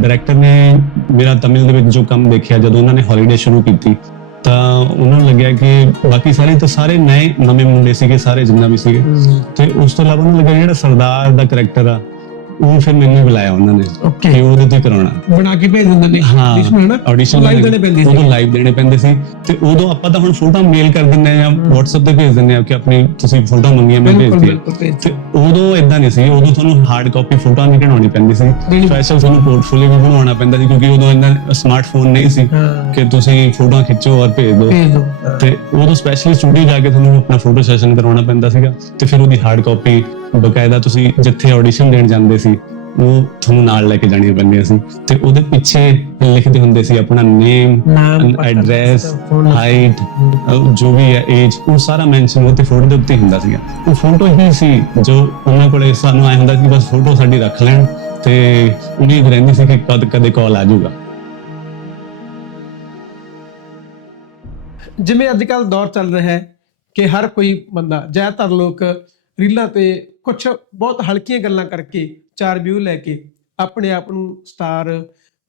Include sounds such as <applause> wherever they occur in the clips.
Director ਨੇ ਮੇਰਾ ਤਮਿਲ ਦੇ ਵਿੱਚ ਜੋ ਕੰਮ ਦੇਖਿਆ ਜਦੋਂ ਉਹਨਾਂ ਨੇ ਹੌਲੀਡੇ ਸ਼ੁਰੂ ਕੀਤੀ ਤਾਂ ਉਹਨਾਂ ਨੂੰ ਲੱਗਿਆ ਕਿ ਬਾਕੀ ਸਾਰੇ ਤਾਂ ਸਾਰੇ ਨਏ ਨਵੇਂ ਮੁੰਡੇ ਸੀਗੇ ਸਾਰੇ ਜਿੰਨਾ ਵੀ ਸੀਗੇ। ਤੇ ਉਸ ਤੋਂ ਇਲਾਵਾ ਉਹਨਾਂ ਨੂੰ ਲੱਗਿਆ ਜਿਹੜਾ ਸਰਦਾਰ ਦਾ ਕਰੈਕਟਰ ਆ ਉਹ ਫਿਰ ਮੈਨੂੰ ਬੁਲਾਇਆ ਉਹਨਾਂ ਨੇ ਓਕੇ ਕਿ ਉਹਦੇ ਤੇ ਕਰਾਉਣਾ। ਬਣਾ ਕੇ ਭੇਜ ਦਿੰਦੇ ਨੇ। ਹਾਂ audition ਹੈ ਨਾ? ਆਡੀਸ਼ਨ Live ਦੇਣੇ ਪੈਂਦੇ ਸੀ। ਉਦੋਂ ਲਾਈਵ ਦੇਣੇ ਪੈਂਦੇ ਸੀ ਤੇ ਉਦੋਂ ਆਪਾਂ ਤਾਂ ਹੁਣ ਫੋਟੋ ਮੇਲ ਕਰ ਦਿੰਦੇ ਆ ਜਾਂ WhatsApp ਤੇ ਭੇਜ ਦਿੰਦੇ ਆ ਕਿ ਆਪਣੀ ਤੁਸੀਂ ਫੋਟੋ ਮੰਗੀ ਆ ਮੈਂ ਬਿਲਕੁਲ ਭੇਜਦੀ ਆ ਬਿਲਕੁਲ ਭੇਜ ਤੇ ਉਦੋਂ ਇਦਾਂ ਨਹੀਂ ਸੀ ਉਦੋਂ ਤੁਹਾਨੂੰ ਹਾਰਡ ਕਾਪੀ ਫੋਟੋਆਂ ਵੀ ਕਢਾਉਣੀ ਪੈਂਦੀ ਸੀ। ਸਪੈਸ਼ਲ ਤੁਹਾਨੂੰ ਪੋਰਟਫੋਲੀਓ ਵੀ ਬਣਾਉਣਾ ਪੈਂਦਾ ਸੀ ਕਿਉਂਕਿ ਉਦੋਂ ਇੰਨਾ ਸਮਾਰਟਫੋਨ ਨਹੀਂ ਸੀ ਹਾਂ। ਕਿ ਤੁਸੀਂ ਫੋਟੋਆਂ ਖਿੱਚੋ ਔਰ ਭੇਜ ਦਿਓ। ਭੇਜ ਤੇ ਉਦੋਂ ਸਪੈਸ਼ਲੀ ਸਟੂਡੀਓ ਜਾ ਕੇ ਤੁਹਾਨੂੰ ਆਪਣਾ ਫੋਟੋ ਸੈਸ਼ਨ ਕਰਵਾਉਣਾ ਪੈਂਦਾ ਸੀਗਾ ਤੇ ਫਿਰ ਉਹਦੀ ਹਾਰਡ ਕਾਪੀ ਬਕਾਇਦਾ ਤੁਸੀਂ ਜਿੱਥੇ ਆਡੀਸ਼ਨ ਦੇਣ ਜਾਂਦੇ ਸੀ ਉਹ ਤੁਹਾਨੂੰ ਨਾਲ ਲੈ ਕੇ ਜਾਣੀਆਂ ਪੈਂਦੀਆਂ ਸੀ। ਤੇ ਉਹਦੇ ਪਿੱਛੇ ਲਿਖਦੇ ਹੁੰਦੇ ਸੀ ਆਪਣਾ ਨੇਮ ਐਡਰੈਸ ਹਾਈਟ ਜੋ ਵੀ ਹੈ ਏਜ ਉਹ ਸਾਰਾ ਮੈਂਸ਼ਨ ਉਹ ਤੇ ਫੋਟੋ ਦੇ ਉੱਤੇ ਹੁੰਦਾ ਸੀਗਾ। ਉਹ ਫੋਟੋ ਹੀ ਸੀ ਜੋ ਉਹਨਾਂ ਕੋਲੇ ਸਾਨੂੰ ਆਇਆ ਹੁੰਦਾ ਕਿ ਬਸ ਫੋਟੋ ਸਾਡੀ ਰੱਖ ਲੈਣ ਤੇ ਉਮੀਦ ਰਹਿੰਦੀ ਸੀ ਕਿ ਕਦ ਕਦੇ ਕਾਲ ਆ ਜਾਊਗਾ। ਜਿਵੇਂ ਅੱਜ ਕੱਲ ਦੌਰ ਚੱਲ ਰਿਹਾ ਹੈ ਕਿ ਹਰ ਕੋਈ ਬੰਦਾ ਜ਼ਿਆਦਾਤਰ ਲੋਕ ਰੀਲਾਂ ਤੇ ਕੁਝ ਬਹੁਤ ਹਲਕੀਆਂ ਗੱਲਾਂ ਕਰਕੇ ਚਾਰ ਵਿਊ ਲੈ ਕੇ ਆਪਣੇ ਆਪ ਨੂੰ ਸਟਾਰ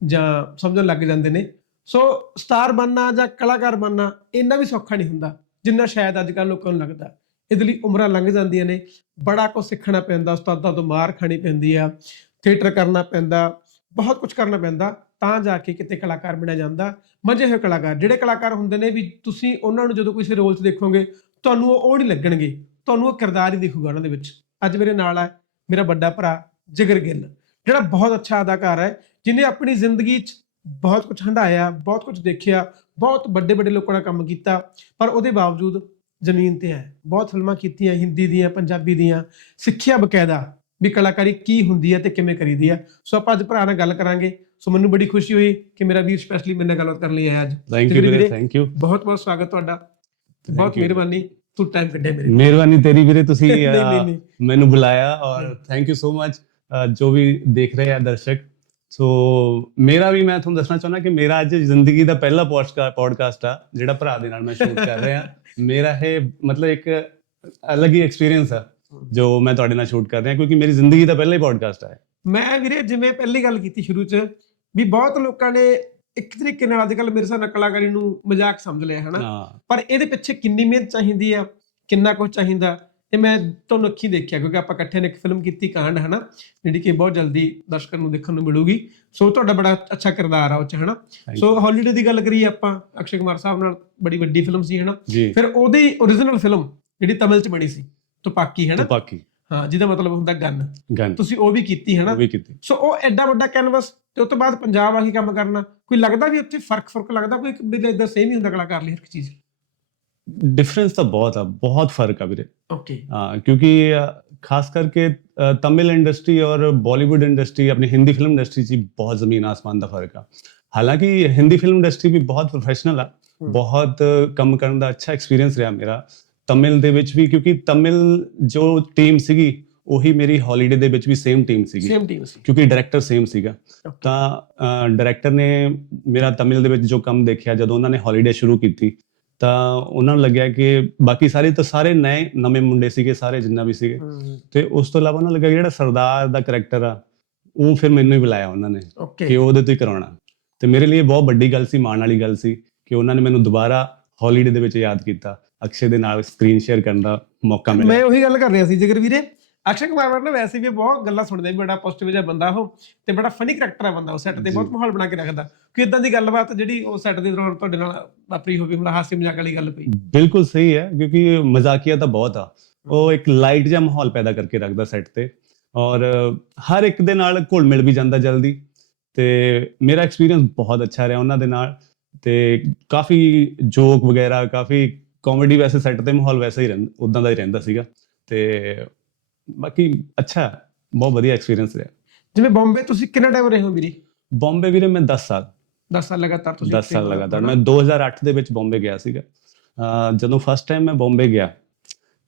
ਜਾਂ ਸਮਝਣ ਲੱਗ ਜਾਂਦੇ ਨੇ। ਸੋ ਸਟਾਰ ਬਣਨਾ ਜਾਂ ਕਲਾਕਾਰ ਬਣਨਾ, ਇੰਨਾ ਵੀ ਸੌਖਾ ਨਹੀਂ ਹੁੰਦਾ, ਜਿੰਨਾ ਸ਼ਾਇਦ ਅੱਜ ਕੱਲ ਲੋਕਾਂ ਨੂੰ ਲੱਗਦਾ। ਇਹਦੇ ਲਈ ਉਮਰਾਂ ਲੰਘ ਜਾਂਦੀਆਂ ਨੇ, ਬੜਾ ਕੁਝ ਸਿੱਖਣਾ ਪੈਂਦਾ, ਉਸਤਾਦਾਂ ਤੋਂ ਮਾਰ ਖਾਣੀ ਪੈਂਦੀ ਆ ਥੀਏਟਰ ਕਰਨਾ ਪੈਂਦਾ, ਬਹੁਤ ਕੁਝ ਕਰਨਾ ਪੈਂਦਾ, ਤਾਂ ਜਾ ਕੇ ਕਿਤੇ ਕਲਾਕਾਰ ਬਣਿਆ ਜਾਂਦਾ, ਮਜੇ ਹੋਏ ਕਲਾਕਾਰ। ਜਿਹੜੇ ਕਲਾਕਾਰ ਹੁੰਦੇ ਨੇ ਵੀ ਤੁਸੀਂ ਉਹਨਾਂ ਨੂੰ ਜਦੋਂ ਕਿਸੇ ਰੋਲ 'ਚ ਦੇਖੋਗੇ, ਤੁਹਾਨੂੰ ਉਹ ਉਹ ਨਹੀਂ ਲੱਗਣਗੇ, ਤੁਹਾਨੂੰ ਉਹ ਕਿਰਦਾਰ ਹੀ ਦਿਖੂਗਾ ਉਹਨਾਂ ਦੇ ਵਿੱਚ। ਅੱਜ ਮੇਰੇ ਨਾਲ ਹੈ ਮੇਰਾ ਵੱਡਾ ਭਰਾ ਜਿਗਰ ਗਿੱਲ ਜਿਹੜਾ ਬਹੁਤ ਅੱਛਾ ਅਦਾਕਾਰ ਹੈ ਜਿਨੇ ਆਪਣੀ ਜ਼ਿੰਦਗੀ 'ਚ ਬਹੁਤ ਕੁਝ ਹੰਡਾਇਆ ਬਹੁਤ ਕੁਝ ਦੇਖਿਆ ਬਹੁਤ ਵੱਡੇ ਵੱਡੇ ਲੋਕਾਂ ਨਾਲ ਕੰਮ ਕੀਤਾ ਪਰ ਉਹਦੇ ਬਾਵਜੂਦ ਜ਼ਮੀਨ ਤੇ ਹੈ। ਬਹੁਤ ਫਿਲਮਾਂ ਕੀਤੀਆਂ ਹਿੰਦੀ ਦੀਆਂ ਪੰਜਾਬੀ ਦੀਆਂ ਸਿੱਖਿਆ ਬਕਾਇਦਾ ਵੀ ਕਲਾਕਾਰੀ ਕੀ ਹੁੰਦੀ ਹੈ ਤੇ ਕਿਵੇਂ ਕਰੀਦੀ ਹੈ। ਸੋ ਆਪਾਂ ਅੱਜ ਭਰਾ ਨਾਲ ਗੱਲ ਕਰਾਂਗੇ। ਸੋ ਮੈਨੂੰ ਬੜੀ ਖੁਸ਼ੀ ਹੋਈ ਕਿ ਮੇਰਾ ਵੀਰ ਸਪੈਸ਼ਲੀ ਮੇਰੇ ਨਾਲ ਗੱਲਬਾਤ ਕਰਨ ਲਈ ਆਇਆ ਅੱਜ। ਥੈਂਕ ਯੂ ਵੀਰੇ ਥੈਂਕ ਯੂ ਬਹੁਤ ਬਹੁਤ ਸਵਾਗਤ ਤੁਹਾਡਾ। ਬਹੁਤ. ਮਿਹਰਬਾਨੀ। ਤੂੰ ਟਾਈਮ ਕੱਢਿਆ ਮੇਰੇ ਲਈ। ਮਿਹਰਬਾਨੀ ਤੇਰੀ ਵੀਰੇ ਤੁਸੀਂ <laughs> ਨਹੀਂ ਨਹੀਂ ਮੈਨੂੰ ਬੁਲਾਇਆ ਔਰ ਥੈਂਕ ਯੂ ਸੋ ਮਚ ਜੋ ਵੀ ਦੇਖ ਰਹੇ ਆ ਦਰਸ਼ਕ। ਸੋ ਮੇਰਾ ਵੀ ਮੈਂ ਤੁਹਾਨੂੰ ਦੱਸਣਾ ਚਾਹੁੰਦਾ ਕਿ ਮੇਰਾ ਅੱਜ ਜ਼ਿੰਦਗੀ ਦਾ ਪਹਿਲਾ ਪੋਡਕਾਸਟ ਆ ਜਿਹੜਾ ਭਰਾ ਦੇ ਨਾਲ ਮੈਂ ਸ਼ੂਟ ਕਰ ਰਿਹਾ। ਮੇਰਾ ਇਹ ਮਤਲਬ ਇੱਕ ਅਲੱਗ ਹੀ ਐਕਸਪੀਰੀਅੰਸ ਆ ਜੋ ਮੈਂ ਤੁਹਾਡੇ ਨਾਲ ਸ਼ੂਟ ਕਰ ਰਿਹਾ ਕਿਉਂਕਿ ਮੇਰੀ ਜ਼ਿੰਦਗੀ ਦਾ ਪਹਿਲਾ ਹੀ ਪੋਡਕਾਸਟ ਹੈ ਮੈਂ ਵੀਰੇ ਜਿਵੇਂ ਪਹਿਲੀ ਗੱਲ ਕੀਤੀ ਸ਼ੁਰੂ 'ਚ ਵੀ ਬਹੁਤ ਲੋਕਾਂ ਨੇ ਇੱਕ ਤਰੀਕੇ ਨਾਲ ਅੱਜ ਕੱਲ ਮੇਰੇ ਹਿਸਾਬ ਨਾਲ ਕਲਾਕਾਰੀ ਨੂੰ ਮਜ਼ਾਕ ਸਮਝ ਲਿਆ ਹਨਾ? ਹਾਂ। ਪਰ ਇਹਦੇ ਪਿੱਛੇ ਕਿੰਨੀ ਮਿਹਨਤ ਚਾਹੀਦੀ ਆ ਕਿੰਨਾ ਕੁਝ ਚਾਹੀਦਾ ਇਹ ਮੈਂ ਤੁਹਾਨੂੰ ਅੱਖੀਂ ਦੇਖਿਆ ਕਿਉਂਕਿ ਆਪਾਂ ਇਕੱਠੇ ਨੇ ਇੱਕ ਫਿਲਮ ਕੀਤੀ ਕਾਂਡ ਹਨਾ? ਜਿਹੜੀ ਕਿ ਬਹੁਤ ਜਲਦੀ ਦਰਸ਼ਕਾਂ ਨੂੰ ਦੇਖਣ ਨੂੰ ਮਿਲੂਗੀ। ਸੋ ਤੁਹਾਡਾ ਬੜਾ ਅੱਛਾ ਕਿਰਦਾਰ ਆ ਉਹ ਚ ਹਨਾ? You. ਸੋ ਹੌਲੀਡੇ ਦੀ ਗੱਲ ਕਰੀਏ ਆਪਾਂ ਅਕਸ਼ੇ ਕੁਮਾਰ ਸਾਹਿਬ ਨਾਲ ਬੜੀ ਵੱਡੀ ਫਿਲਮ ਸੀ ਹਨਾ? ਜੀ। ਫਿਰ ਉਹਦੀ origignal ਫਿਲਮ ਜਿਹੜੀ ਤਮਿਲ ਚ ਬਣੀ ਸੀ ਤੁਪਾਕੀ ਹਨਾ? ਤੁਪਾਕੀ। ਹਾਂ ਜਿਹਦਾ ਮਤਲਬ ਹੁੰਦਾ ਗਨ। ਗਨ। ਤੁਸੀਂ ਉਹ ਵੀ ਕੀਤੀ ਹਨਾ? ਉਹ ਵੀ ਕੀਤੀ। ਸੋ ਉਹ ਐਡਾ ਵੱਡਾ ਕੈਨਵਸ ਤੇ ਉਸ ਤੋਂ ਬਾਅਦ ਪੰਜਾਬ ਆ ਕੇ ਕੰਮ ਕਰਨਾ। ਕੋਈ ਲੱਗਦਾ ਵੀ ਉੱਥੇ ਫ਼ਰਕ ਫ਼ਰਕ ਲੱਗਦਾ? ਕੋਈ ਬਿਲੇ ਇਦਾਂ ਸੇਮ ਹੀ ਹੁੰਦਾ ਕਲਾਕਾਰ ਲਈ ਹਰ ਇੱਕ ਚੀਜ਼। ਡਿਫਰੈਂਸ ਤਾਂ ਬਹੁਤ ਆ ਬਹੁਤ ਫ਼ਰਕ ਆ ਵੀਰੇ। ਓਕੇ ਹਾਂ ਕਿਉਂਕਿ ਖਾਸ ਕਰਕੇ ਤਮਿਲ ਇੰਡਸਟਰੀ ਔਰ ਬਾਲੀਵੁੱਡ ਇੰਡਸਟਰੀ ਆਪਣੀ ਹਿੰਦੀ ਫਿਲਮ ਇੰਡਸਟਰੀ 'ਚ ਬਹੁਤ ਜ਼ਮੀਨ ਆਸਮਾਨ ਦਾ ਫ਼ਰਕ ਆ। ਹਾਲਾਂਕਿ ਹਿੰਦੀ ਫਿਲਮ ਇੰਡਸਟਰੀ ਵੀ ਬਹੁਤ ਪ੍ਰੋਫੈਸ਼ਨਲ ਆ। ਬਹੁਤ ਕੰਮ ਕਰਨ ਦਾ ਅੱਛਾ ਐਕਸਪੀਰੀਅੰਸ ਰਿਹਾ ਮੇਰਾ। ਤਮਿਲ ਦੇ ਵਿੱਚ ਵੀ ਕਿਉਂਕਿ ਤਮਿਲ ਜੋ ਟੀਮ ਸੀਗੀ ਉਹੀ ਮੇਰੀ ਹੌਲੀਡੇ ਦੇ ਵਿੱਚ ਵੀ ਸੇਮ ਟੀਮ ਸੀਗੀ। ਸੇਮ ਟੀਮ ਸੀ। ਕਿਉਂਕਿ ਡਾਇਰੈਕਟਰ ਸੇਮ ਸੀਗਾ। ਤਾਂ ਡਾਇਰੈਕਟਰ ਨੇ ਮੇਰਾ ਤਮਿਲ ਦੇ ਵਿੱਚ ਜੋ ਕੰਮ ਦੇਖਿਆ ਜਦੋਂ ਉਹਨਾਂ ਨੇ ਹੌਲੀਡੇ ਸ਼ੁਰੂ ਕੀਤੀ ਤਾਂ ਉਹਨਾਂ ਨੂੰ ਲੱਗਿਆ ਕਿ ਬਾਕੀ ਸਾਰੇ ਤਾਂ ਸਾਰੇ ਨਏ ਨਵੇਂ ਮੁੰਡੇ ਸੀਗੇ ਸਾਰੇ ਜਿੰਨਾ ਵੀ ਸੀਗੇ। ਤੇ ਉਸ ਤੋਂ ਇਲਾਵਾ ਉਹਨਾਂ ਨੂੰ ਲੱਗਿਆ ਜਿਹੜਾ ਸਰਦਾਰ ਦਾ ਕਰੈਕਟਰ ਆ ਉਹ ਫਿਰ ਮੈਨੂੰ ਹੀ ਬੁਲਾਇਆ ਉਹਨਾਂ ਨੇ ਕਿ ਉਹਦੇ ਤੋਂ ਹੀ ਕਰਾਉਣਾ। ਤੇ ਮੇਰੇ ਲਈ ਬਹੁਤ ਵੱਡੀ ਗੱਲ ਸੀ ਮਾਣ ਵਾਲੀ ਗੱਲ ਸੀ ਕਿ ਉਹਨਾਂ ਨੇ ਮੈਨੂੰ ਦੁਬਾਰਾ ਹੌਲੀਡੇ ਦੇ ਵਿੱਚ ਯਾਦ ਕੀਤਾ ਅਕਸ਼ੇ ਦੇ ਨਾਲ ਸਕਰੀਨ ਸ਼ੇਅਰ ਕਰਨ ਦਾ ਮੌਕਾ ਮੈਂ ਮਿਲਿਆ ਉਹੀ ਗੱਲ ਕਰ ਰਿਹਾ ਸੀ ਜਿਗਰ ਵੀਰੇ ਅਕਸ਼ੇ ਕੁਮਾਰ ਵਰਨਾ ਵੈਸੇ ਵੀ ਬਹੁਤ ਗੱਲਾਂ ਸੁਣਦੇ ਵੀ ਬੜਾ ਪੋਜ਼ਿਟਿਵ ਜਿਹਾ ਬੰਦਾ ਉਹ ਤੇ ਬੜਾ ਫਨੀ ਕਰੈਕਟਰ ਆ ਬੰਦਾ ਉਹ ਸੈੱਟ ਤੇ। ਬਹੁਤ ਮਾਹੌਲ ਬਣਾ ਕੇ ਰੱਖਦਾ। ਕਿ ਇਦਾਂ ਦੀ ਗੱਲਬਾਤ ਜਿਹੜੀ ਉਹ ਸੈੱਟ ਦੇ ਦੌਰਾਨ ਤੁਹਾਡੇ ਨਾਲ ਵਾਪਰੀ ਹੋਵੇ ਮਤਲਬ ਹਾਸੇ ਮਜ਼ਾਕ ਵਾਲੀ ਗੱਲ ਪਈ। ਬਿਲਕੁਲ ਸਹੀ ਹੈ ਕਿਉਂਕਿ ਮਜ਼ਾਕੀਆ ਤਾਂ ਬਹੁਤ ਆ। ਉਹ ਇੱਕ ਲਾਈਟ ਜਿਹਾ ਮਾਹੌਲ ਪੈਦਾ ਕਰਕੇ ਰੱਖਦਾ ਸੈੱਟ ਤੇ। ਔਰ ਹਰ ਇੱਕ ਦੇ ਨਾਲ ਘੁਲ ਮਿਲ ਵੀ ਜਾਂਦਾ ਜਲਦੀ। ਤੇ ਮੇਰਾ ਐਕਸਪੀਰੀਅੰਸ ਬਹੁਤ ਅੱਛਾ ਰਿਹਾ ਉਹਨਾਂ ਦੇ ਨਾਲ। ਤੇ ਕਾਫੀ ਜੋਕ ਵਗੈਰਾ ਕਾਫੀ ਕਾਮੇਡੀ ਵੈਸੇ ਸੈੱਟ ਤੇ ਮਾਹੌਲ ਵੈਸਾ ਹੀ ਰਹਿੰਦਾ ਉਦਾਂ ਦਾ ਹੀ ਰਹਿੰਦਾ ਸੀਗਾ। ਤੇ ਬਾਕੀ ਅੱਛਾ ਬਹੁਤ ਵਧੀਆ ਐਕਸਪੀਰੀਅੰਸ ਰਿਹਾ। ਜਿਵੇਂ ਬੰਬੇ ਤੁਸੀਂ ਕਿੰਨਾ ਟਾਈਮ ਰਹੇ ਹੋ ਵੀਰੇ? ਬੰਬੇ ਵੀਰੇ ਮੈਂ 10 ਸਾਲ। 10 ਸਾਲ ਲਗਾਤਾਰ ਤੁਸੀਂ 10 ਉੱਥੇ ਸਾਲ ਲਗਾਤਾਰ? ਮੈਂ 2008 ਦੇ ਵਿੱਚ ਬੰਬੇ ਗਿਆ ਸੀਗਾ। ਜਦੋਂ ਫਸਟ ਟਾਈਮ ਮੈਂ ਬੰਬੇ ਗਿਆ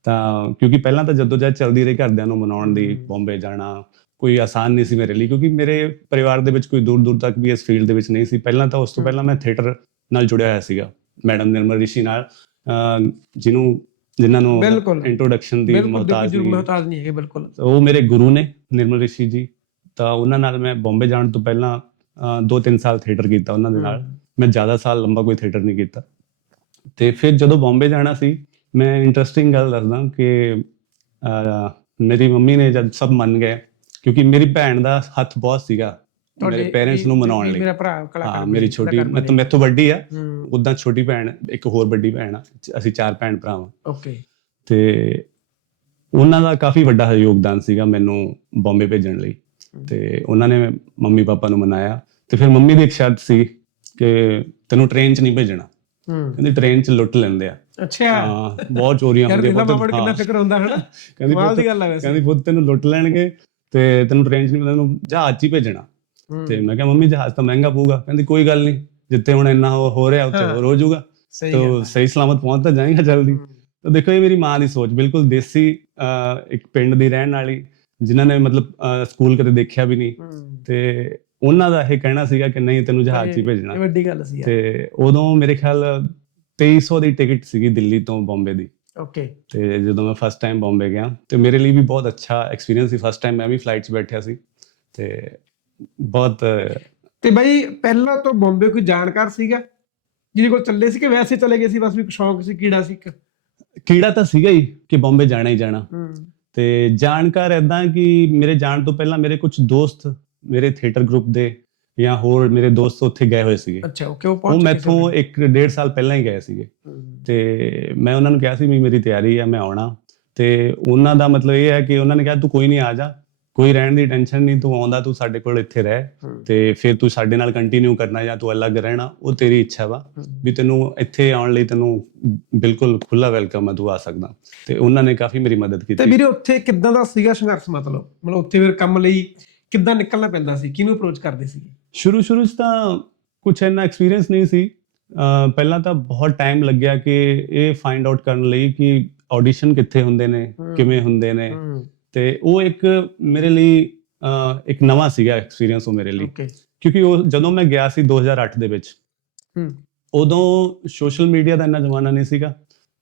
ਤਾਂ ਕਿਉਂਕਿ ਪਹਿਲਾਂ ਤਾਂ ਜਦੋਂ ਜਦ ਚਲਦੀ ਰਹੀ ਘਰਦਿਆਂ ਨੂੰ ਮਨਾਉਣ ਦੀ। ਬੰਬੇ ਜਾਣਾ। ਕੋਈ ਆਸਾਨ ਨਹੀਂ ਸੀ ਮੇਰੇ ਲਈ ਕਿਉਂਕਿ ਮੇਰੇ ਪਰਿਵਾਰ ਦੇ ਵਿੱਚ ਕੋਈ ਦੂਰ ਦੂਰ ਤੱਕ ਵੀ ਇਸ ਫੀਲਡ ਦੇ ਵਿੱਚ ਨਹੀਂ ਸੀ। ਪਹਿਲਾਂ ਤਾਂ ਉਸ ਤੋਂ। ਪਹਿਲਾਂ ਮੈਂ ਥੀਏਟਰ ਨਾਲ ਜੁੜਿਆ ਹੋਇਆ ਸੀਗਾ ਮੈਡਮ ਨਿਰਮਲ ਰਿਸ਼ੀ ਨਾਲ। ਜਿਹਨੂੰ ਜਿਨ੍ਹਾਂ ਨੂੰ ਬਿਲਕੁਲ। ਇੰਟਰੋਡਕਸ਼ਨ ਦੀ ਮੁਹਤਾਜ ਨਹੀਂ ਮੁਹਤਾਜ ਨਹੀਂ ਹੈਗੇ ਬਿਲਕੁਲ। ਉਹ ਮੇਰੇ ਗੁਰੂ ਨੇ ਨਿਰਮਲ ਰਿਸ਼ੀ ਜੀ। ਤਾਂ ਉਹਨਾਂ ਨਾਲ ਮੈਂ ਬੰਬੇ ਜਾਣ ਤੋਂ ਪਹਿਲਾਂ 2-3 ਸਾਲ ਥੀਏਟਰ ਕੀਤਾ ਉਹਨਾਂ ਦੇ ਨਾਲ। ਮੈਂ ਜ਼ਿਆਦਾ ਸਾਲ ਲੰਬਾ ਕੋਈ ਥੀਏਟਰ ਨਹੀਂ ਕੀਤਾ। ਤੇ ਫਿਰ ਜਦੋਂ ਬੰਬੇ ਜਾਣਾ ਸੀ ਮੈਂ ਇੰਟਰਸਟਿੰਗ ਗੱਲ ਦੱਸਦਾ ਕਿ ਮੇਰੀ ਮੰਮੀ ਨੇ ਜਦ ਸਭ ਮੰਨ ਗਏ ਕਿਉਂਕਿ ਮੇਰੀ ਭੈਣ ਦਾ ਹੱਥ ਬਹੁਤ ਸੀਗਾ। ਮੇਰੇ ਪੇਰੈਂਟਸ ਨੂੰ ਮਨਾਉਣ ਲਈ। ਮੇਰਾ ਭਰਾ ਕਲਾਕਾਰ ਹਾਂ ਮੇਰੀ ਛੋਟੀ ਮੈਂ ਤਾਂ ਮੈਥੋਂ ਵੱਡੀ ਆ ਉਦਾਂ ਛੋਟੀ ਭੈਣ ਇੱਕ ਹੋਰ ਵੱਡੀ ਭੈਣ ਆ ਅਸੀਂ ਚਾਰ ਭੈਣ ਭਰਾ ਓਕੇ ਤੇ ਉਹਨਾਂ ਦਾ ਕਾਫੀ ਵੱਡਾ ਯੋਗਦਾਨ ਸੀਗਾ ਮੈਨੂੰ ਬੰਬੇ ਭੇਜਣ ਲਈ। ਤੇ ਉਹਨਾਂ ਨੇ ਮੰਮੀ ਪਾਪਾ ਨੂੰ ਮਨਾਇਆ। ਤੇ ਫਿਰ ਮੰਮੀ ਦੀ ਇੱਕ ਸ਼ਰਤ ਸੀ ਕਿ ਤੈਨੂੰ ਟ੍ਰੇਨ 'ਚ ਨਹੀਂ ਭੇਜਣਾ। ਕਹਿੰਦੀ ਟ੍ਰੇਨ 'ਚ ਲੁੱਟ ਲੈਂਦੇ ਆ। ਅੱਛਾ। ਹਾਂ ਬਹੁਤ ਚੋਰੀਆਂ ਹੁੰਦੀਆਂ ਪੁੱਤ, ਬਾਬਾ ਕਿੰਨਾ। ਫਿਕਰ ਹੁੰਦਾ ਹੈ ਨਾ ਕਹਿੰਦੀ ਕਮਾਲ ਦੀ ਗੱਲ ਆ ਵੈਸੇ। ਕਹਿੰਦੀ ਪੁੱਤ ਤੈਨੂੰ ਲੁੱਟ ਲੈਣਗੇ ਤੇ ਤੈਨੂੰ ਟ੍ਰੇਨ 'ਚ ਨਹੀਂ ਤੈਨੂੰ ਜਹਾਜ਼ 'ਚ ਹੀ ਭੇਜਣਾ। ਤੇ ਮੈਂ ਕਿਹਾ ਮੰਮੀ ਜਹਾਜ਼ ਤਾਂ ਮਹਿੰਗਾ ਪਊਗਾ। ਕਹਿੰਦੀ ਕੋਈ ਗੱਲ ਨਹੀਂ ਜਿੱਥੇ ਹੁਣ ਇੰਨਾ ਹੋ ਰਿਹਾ ਉੱਥੇ ਹਾਂ। ਹੋਰ ਹੋ ਜਾਊਗਾ। ਆ। ਸਹੀ ਸਲਾਮਤ ਪਹੁੰਚ ਤਾਂ ਜਾਏਗਾ ਜਲਦੀ। ਤਾਂ ਦੇਖੋ ਇਹ ਮੇਰੀ ਮਾਂ ਦੀ ਸੋਚ ਬਿਲਕੁਲ ਦੇਸੀ ਇੱਕ ਪਿੰਡ ਦੀ ਰਹਿਣ ਵਾਲੀ ਜਿਨ੍ਹਾਂ ਨੇ ਮਤਲਬ ਸਕੂਲ ਕਦੇ ਦੇਖਿਆ ਵੀ ਨਹੀਂ। ਤੇ ਉਹਨਾਂ ਦਾ ਇਹ ਕਹਿਣਾ ਸੀਗਾ ਕਿ ਨਹੀਂ ਤੈਨੂੰ ਜਹਾਜ਼ 'ਚ ਹੀ ਇਹ ਭੇਜਣਾ ਵੱਡੀ ਗੱਲ ਸੀ ਤੇ ਉਦੋਂ ਮੇਰੇ ਖਿਆਲ 2300 ਦੀ ਟਿਕਟ ਸੀਗੀ ਦਿੱਲੀ ਤੋਂ ਬੰਬੇ ਦੀ। ਓਕੇ। ਤੇ ਜਦੋਂ ਮੈਂ ਫਸਟ ਟਾਈਮ ਬੰਬੇ ਗਿਆ ਤੇ ਮੇਰੇ ਲਈ ਵੀ ਬਹੁਤ ਅੱਛਾ ਐਕਸਪੀਰੀਅੰਸ ਸੀ। ਫਸਟ ਟਾਈਮ ਮੈਂ ਵੀ ਫਲਾਈਟ 'ਚ ਬੈਠਿਆ ਸੀ। ਤੇ ਬਹੁਤ ਤੇ ਬਾਈ ਪਹਿਲਾਂ ਤੋਂ ਬੰਬੇ ਕੋਈ ਜਾਣਕਾਰ ਸੀਗਾ? ਜਿਹਦੇ ਕੋਲ ਚੱਲੇ ਸੀ ਕਿ ਵੈਸੇ ਚਲੇ ਗਏ ਸੀ? ਬਸ ਵੀ ਸ਼ੌਂਕ ਸੀ ਕੀੜਾ ਸੀ ਇੱਕ। ਕੀੜਾ ਤਾਂ ਸੀਗਾ ਹੀ ਕਿ ਬੰਬੇ ਜਾਣਾ ਹੀ ਜਾਣਾ। ਤੇ ਜਾਣਕਾਰ ਐਦਾਂ ਕਿ ਮੇਰੇ ਜਾਣ ਤੋਂ ਪਹਿਲਾਂ ਮੇਰੇ ਕੁਝ ਦੋਸਤ ਮੇਰੇ ਥੀਏਟਰ ਗਰੁੱਪ ਦੇ ਜਾਂ ਹੋਰ ਮੇਰੇ ਦੋਸਤ ਉੱਥੇ ਗਏ ਹੋਏ ਸੀਗੇ। ਅੱਛਾ ਉਹ ਪਹੁੰਚ ਮੈਥੋਂ ਇੱਕ ਡੇਢ ਸਾਲ ਪਹਿਲਾਂ ਹੀ ਗਏ ਸੀਗੇ। ਤੇ ਮੈਂ ਉਹਨਾਂ ਨੂੰ ਕਿਹਾ ਸੀ ਵੀ ਮੇਰੀ ਤਿਆਰੀ ਹੈ ਮੈਂ ਆਉਣਾ। ਤੇ ਉਹਨਾਂ ਦਾ ਮਤਲਬ ਇਹ ਹੈ ਕਿ ਉਹਨਾਂ ਨੇ ਕਿਹਾ ਤੂੰ ਕੋਈ ਨਹੀਂ ਆ ਜਾ। ਕੋਈ ਰਹਿਣ ਦੀ ਟੈਨਸ਼ਨ ਨਹੀਂ ਤੂੰ ਆਉਂਦਾ ਤੂੰ ਸਾਡੇ ਕੋਲ ਇੱਥੇ ਰਹਿ ਤੇ ਫਿਰ ਤੂੰ ਸਾਡੇ ਨਾਲ ਕੰਟੀਨਿਊ ਕਰਨਾ ਜਾਂ ਤੂੰ ਅਲੱਗ ਰਹਿਣਾ ਉਹ ਤੇਰੀ ਇੱਛਾ ਵਾ ਵੀ ਤੈਨੂੰ ਇੱਥੇ ਆਉਣ ਲਈ ਤੈਨੂੰ ਬਿਲਕੁਲ ਖੁੱਲਾ ਵੈਲਕਮ ਹੈ ਤੂੰ ਆ ਸਕਦਾ। ਤੇ ਉਹਨਾਂ ਨੇ ਕਾਫੀ ਮੇਰੀ ਮਦਦ ਤੇ ਕੀਤੀ। ਵੀਰੇ ਉੱਥੇ ਕਿੱਦਾਂ ਦਾ ਸੀਗਾ ਸੰਘਰਸ਼ ਮਤਲਬ? ਮਤਲਬ ਉੱਥੇ ਫਿਰ ਕੰਮ ਲਈ ਕਿੱਦਾਂ ਨਿਕਲਣਾ ਪੈਂਦਾ ਸੀ? ਕਿਹਨੂੰ ਅਪਰੋਚ ਕਰਦੇ ਸੀ ਸ਼ੁਰੂ ਸ਼ੁਰੂ 'ਚ ਤਾਂ ਕੁਝ ਇੰਨਾ ਐਕਸਪੀਰੀਅੰਸ ਨਹੀਂ ਸੀ। ਪਹਿਲਾਂ ਤਾਂ ਬਹੁਤ ਟਾਈਮ ਲੱਗਿਆ ਕਿ ਇਹ ਫਾਈਂਡ ਆਊਟ ਕਰਨ ਲਈ ਕਿ ਆਡੀਸ਼ਨ ਕਿੱਥੇ ਹੁੰਦੇ ਨੇ। ਕਿਵੇਂ ਹੁੰਦੇ ਨੇ। ਤੇ ਉਹ ਇੱਕ ਮੇਰੇ ਲਈ ਇੱਕ ਨਵਾਂ ਸੀਗਾ ਐਕਸਪੀਰੀਅੰਸ ਉਹ ਮੇਰੇ ਲਈ। ਕਿਉਂਕਿ ਉਹ ਜਦੋਂ ਮੈਂ ਗਿਆ ਸੀ 2008 ਦੇ ਵਿੱਚ ਹਮ। ਉਦੋਂ ਸੋਸ਼ਲ ਮੀਡੀਆ ਦਾ ਇੰਨਾ ਜ਼ਮਾਨਾ ਨਹੀਂ ਸੀਗਾ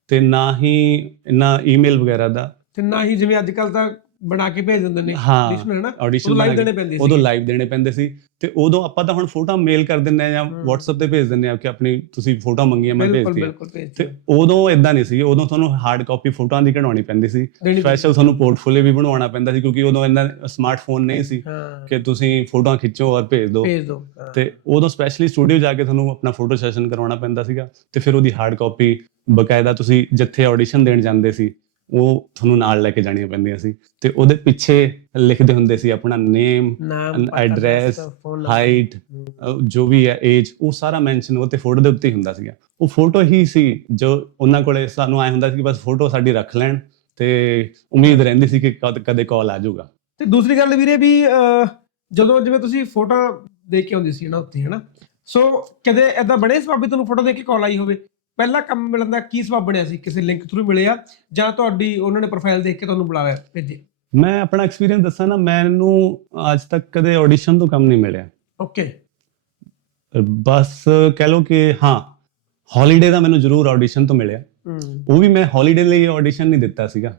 ਤੇ ਨਾ ਹੀ ਇੰਨਾ ਈਮੇਲ ਵਗੈਰਾ ਦਾ। ਤੇ ਨਾ ਹੀ ਜਿਵੇਂ ਅੱਜ ਕੱਲ ਤਾਂ ਬਣਾ ਕੇ ਭੇਜ ਦਿੰਦੇ ਨੇ। audition ਹੈ ਨਾ ਆਡੀਸ਼ਨ ਲਾਈਵ ਦੇਣੇ ਪੈਂਦੇ ਸੀ। ਉਦੋਂ ਲਾਈਵ ਦੇਣੇ ਪੈਂਦੇ ਸੀ। ਤੇ ਉਦੋਂ ਆਪਾਂ ਤਾਂ ਹੁਣ ਫੋਟੋ ਮੇਲ ਕਰ ਦਿੰਦੇ ਆ ਜਾਂ। WhatsApp ਤੇ ਭੇਜ ਦਿੰਦੇ ਆ ਕਿ ਆਪਣੀ ਤੁਸੀਂ ਫੋਟੋ ਮੰਗੀਆਂ ਮੈਂ ਭੇਜਦੀ ਤੇ ਉਦੋਂ ਇਦਾਂ ਨਹੀਂ ਸੀ ਉਦੋਂ ਤੁਹਾਨੂੰ ਹਾਰਡ ਕਾਪੀ ਫੋਟੋਆਂ ਦੀ ਕਢਾਉਣੀ ਪੈਂਦੀ ਸੀ। ਸਪੈਸ਼ਲ ਤੁਹਾਨੂੰ ਪੋਰਟਫੋਲੀਓ ਵੀ ਬਣਵਾਉਣਾ ਪੈਂਦਾ ਸੀ ਕਿਉਂਕਿ ਉਦੋਂ ਇੰਨਾ ਸਮਾਰਟਫੋਨ ਨਹੀਂ ਸੀ ਕਿ ਤੁਸੀਂ ਫੋਟੋਆਂ ਖਿੱਚੋ ਔਰ ਭੇਜ ਦਿਓ। ਭੇਜ ਦੋ ਹਾਂ। ਤੇ ਉਦੋਂ ਸਪੈਸ਼ਲੀ ਸਟੂਡੀਓ ਜਾ ਕੇ ਤੁਹਾਨੂੰ ਆਪਣਾ ਫੋਟੋ ਸੈਸ਼ਨ ਕਰਵਾਉਣਾ ਪੈਂਦਾ ਸੀਗਾ। ਤੇ ਫਿਰ ਉਹਦੀ ਹਾਰਡ ਕਾਪੀ ਬਕਾਇਦਾ ਤੁਸੀਂ ਜਿੱਥੇ ਆਡੀਸ਼ਨ ਦੇਣ ਜਾਂਦੇ ਸੀ ਉਹ ਤੁਹਾਨੂੰ ਨਾਲ ਲੈ ਕੇ ਜਾਣੀਆਂ ਪੈਂਦੀਆਂ ਸੀ। ਤੇ ਉਹਦੇ ਪਿੱਛੇ ਲਿਖਦੇ ਹੁੰਦੇ ਸੀ ਆਪਣਾ ਨੇਮ ਐਡਰੈਸ ਹਾਈਟ ਜੋ ਵੀ ਹੈ ਏਜ ਉਹ ਸਾਰਾ ਮੈਂਸ਼ਨ ਉਹ ਤੇ ਫੋਟੋ ਦੇ ਉੱਤੇ ਹੀ ਹੁੰਦਾ ਸੀਗਾ। ਉਹ ਫੋਟੋ ਹੀ ਸੀ ਜੋ ਉਹਨਾਂ ਕੋਲੇ ਸਾਨੂੰ ਆਏ ਹੁੰਦਾ ਸੀ ਕਿ ਬਸ ਫੋਟੋ ਸਾਡੀ ਰੱਖ ਲੈਣ ਤੇ ਉਮੀਦ ਰਹਿੰਦੀ ਸੀ ਕਿ ਕਦ- ਕਦੇ ਕਾਲ ਆ ਜਾਊਗਾ। ਤੇ ਦੂਸਰੀ ਗੱਲ ਵੀਰੇ ਵੀ ਜਦੋਂ ਜਿਵੇਂ ਤੁਸੀਂ ਫੋਟੋ ਦੇ ਕੇ ਆਉਂਦੀ ਸੀ ਨਾ ਉੱਥੇ ਹਨਾ? ਸੋ ਕਦੇ ਐਦਾਂ ਬਣੇ ਸਬਬ ਵੀ ਤੁਹਾਨੂੰ ਫੋਟੋ ਦੇ ਕੇ ਕਾਲ ਆਈ ਹੋਵੇ? ਪਹਿਲਾ ਕੰਮ ਮਿਲਣ ਦਾ ਕੀ ਸਬਬ ਬਣਿਆ ਸੀ? ਕਿਸੇ ਲਿੰਕ ਥਰੂ ਮਿਲਿਆ? ਜਾਂ ਤੁਹਾਡੀ ਉਹਨਾਂ ਨੇ ਪ੍ਰੋਫਾਈਲ ਦੇਖ ਕੇ ਤੁਹਾਨੂੰ ਬੁਲਾਇਆ ਭੇਜੇ ਮੈਂ ਆਪਣਾ ਐਕਸਪੀਰੀਅੰਸ ਦੱਸਾਂ ਨਾ ਮੈਨੂੰ ਅੱਜ ਤੱਕ ਕਦੇ ਆਡੀਸ਼ਨ ਤੋਂ ਕੰਮ ਨਹੀਂ ਮਿਲਿਆ। ਓਕੇ ਬਸ ਕਹਿ ਲਓ ਕਿ ਹਾਂ ਹੌਲੀਡੇ ਦਾ ਮੈਨੂੰ ਜ਼ਰੂਰ ਆਡੀਸ਼ਨ ਤੋਂ ਮਿਲਿਆ। ਉਹ ਵੀ ਮੈਂ ਹੌਲੀਡੇ ਲਈ ਆਡੀਸ਼ਨ ਨਹੀਂ ਦਿੱਤਾ ਸੀਗਾ।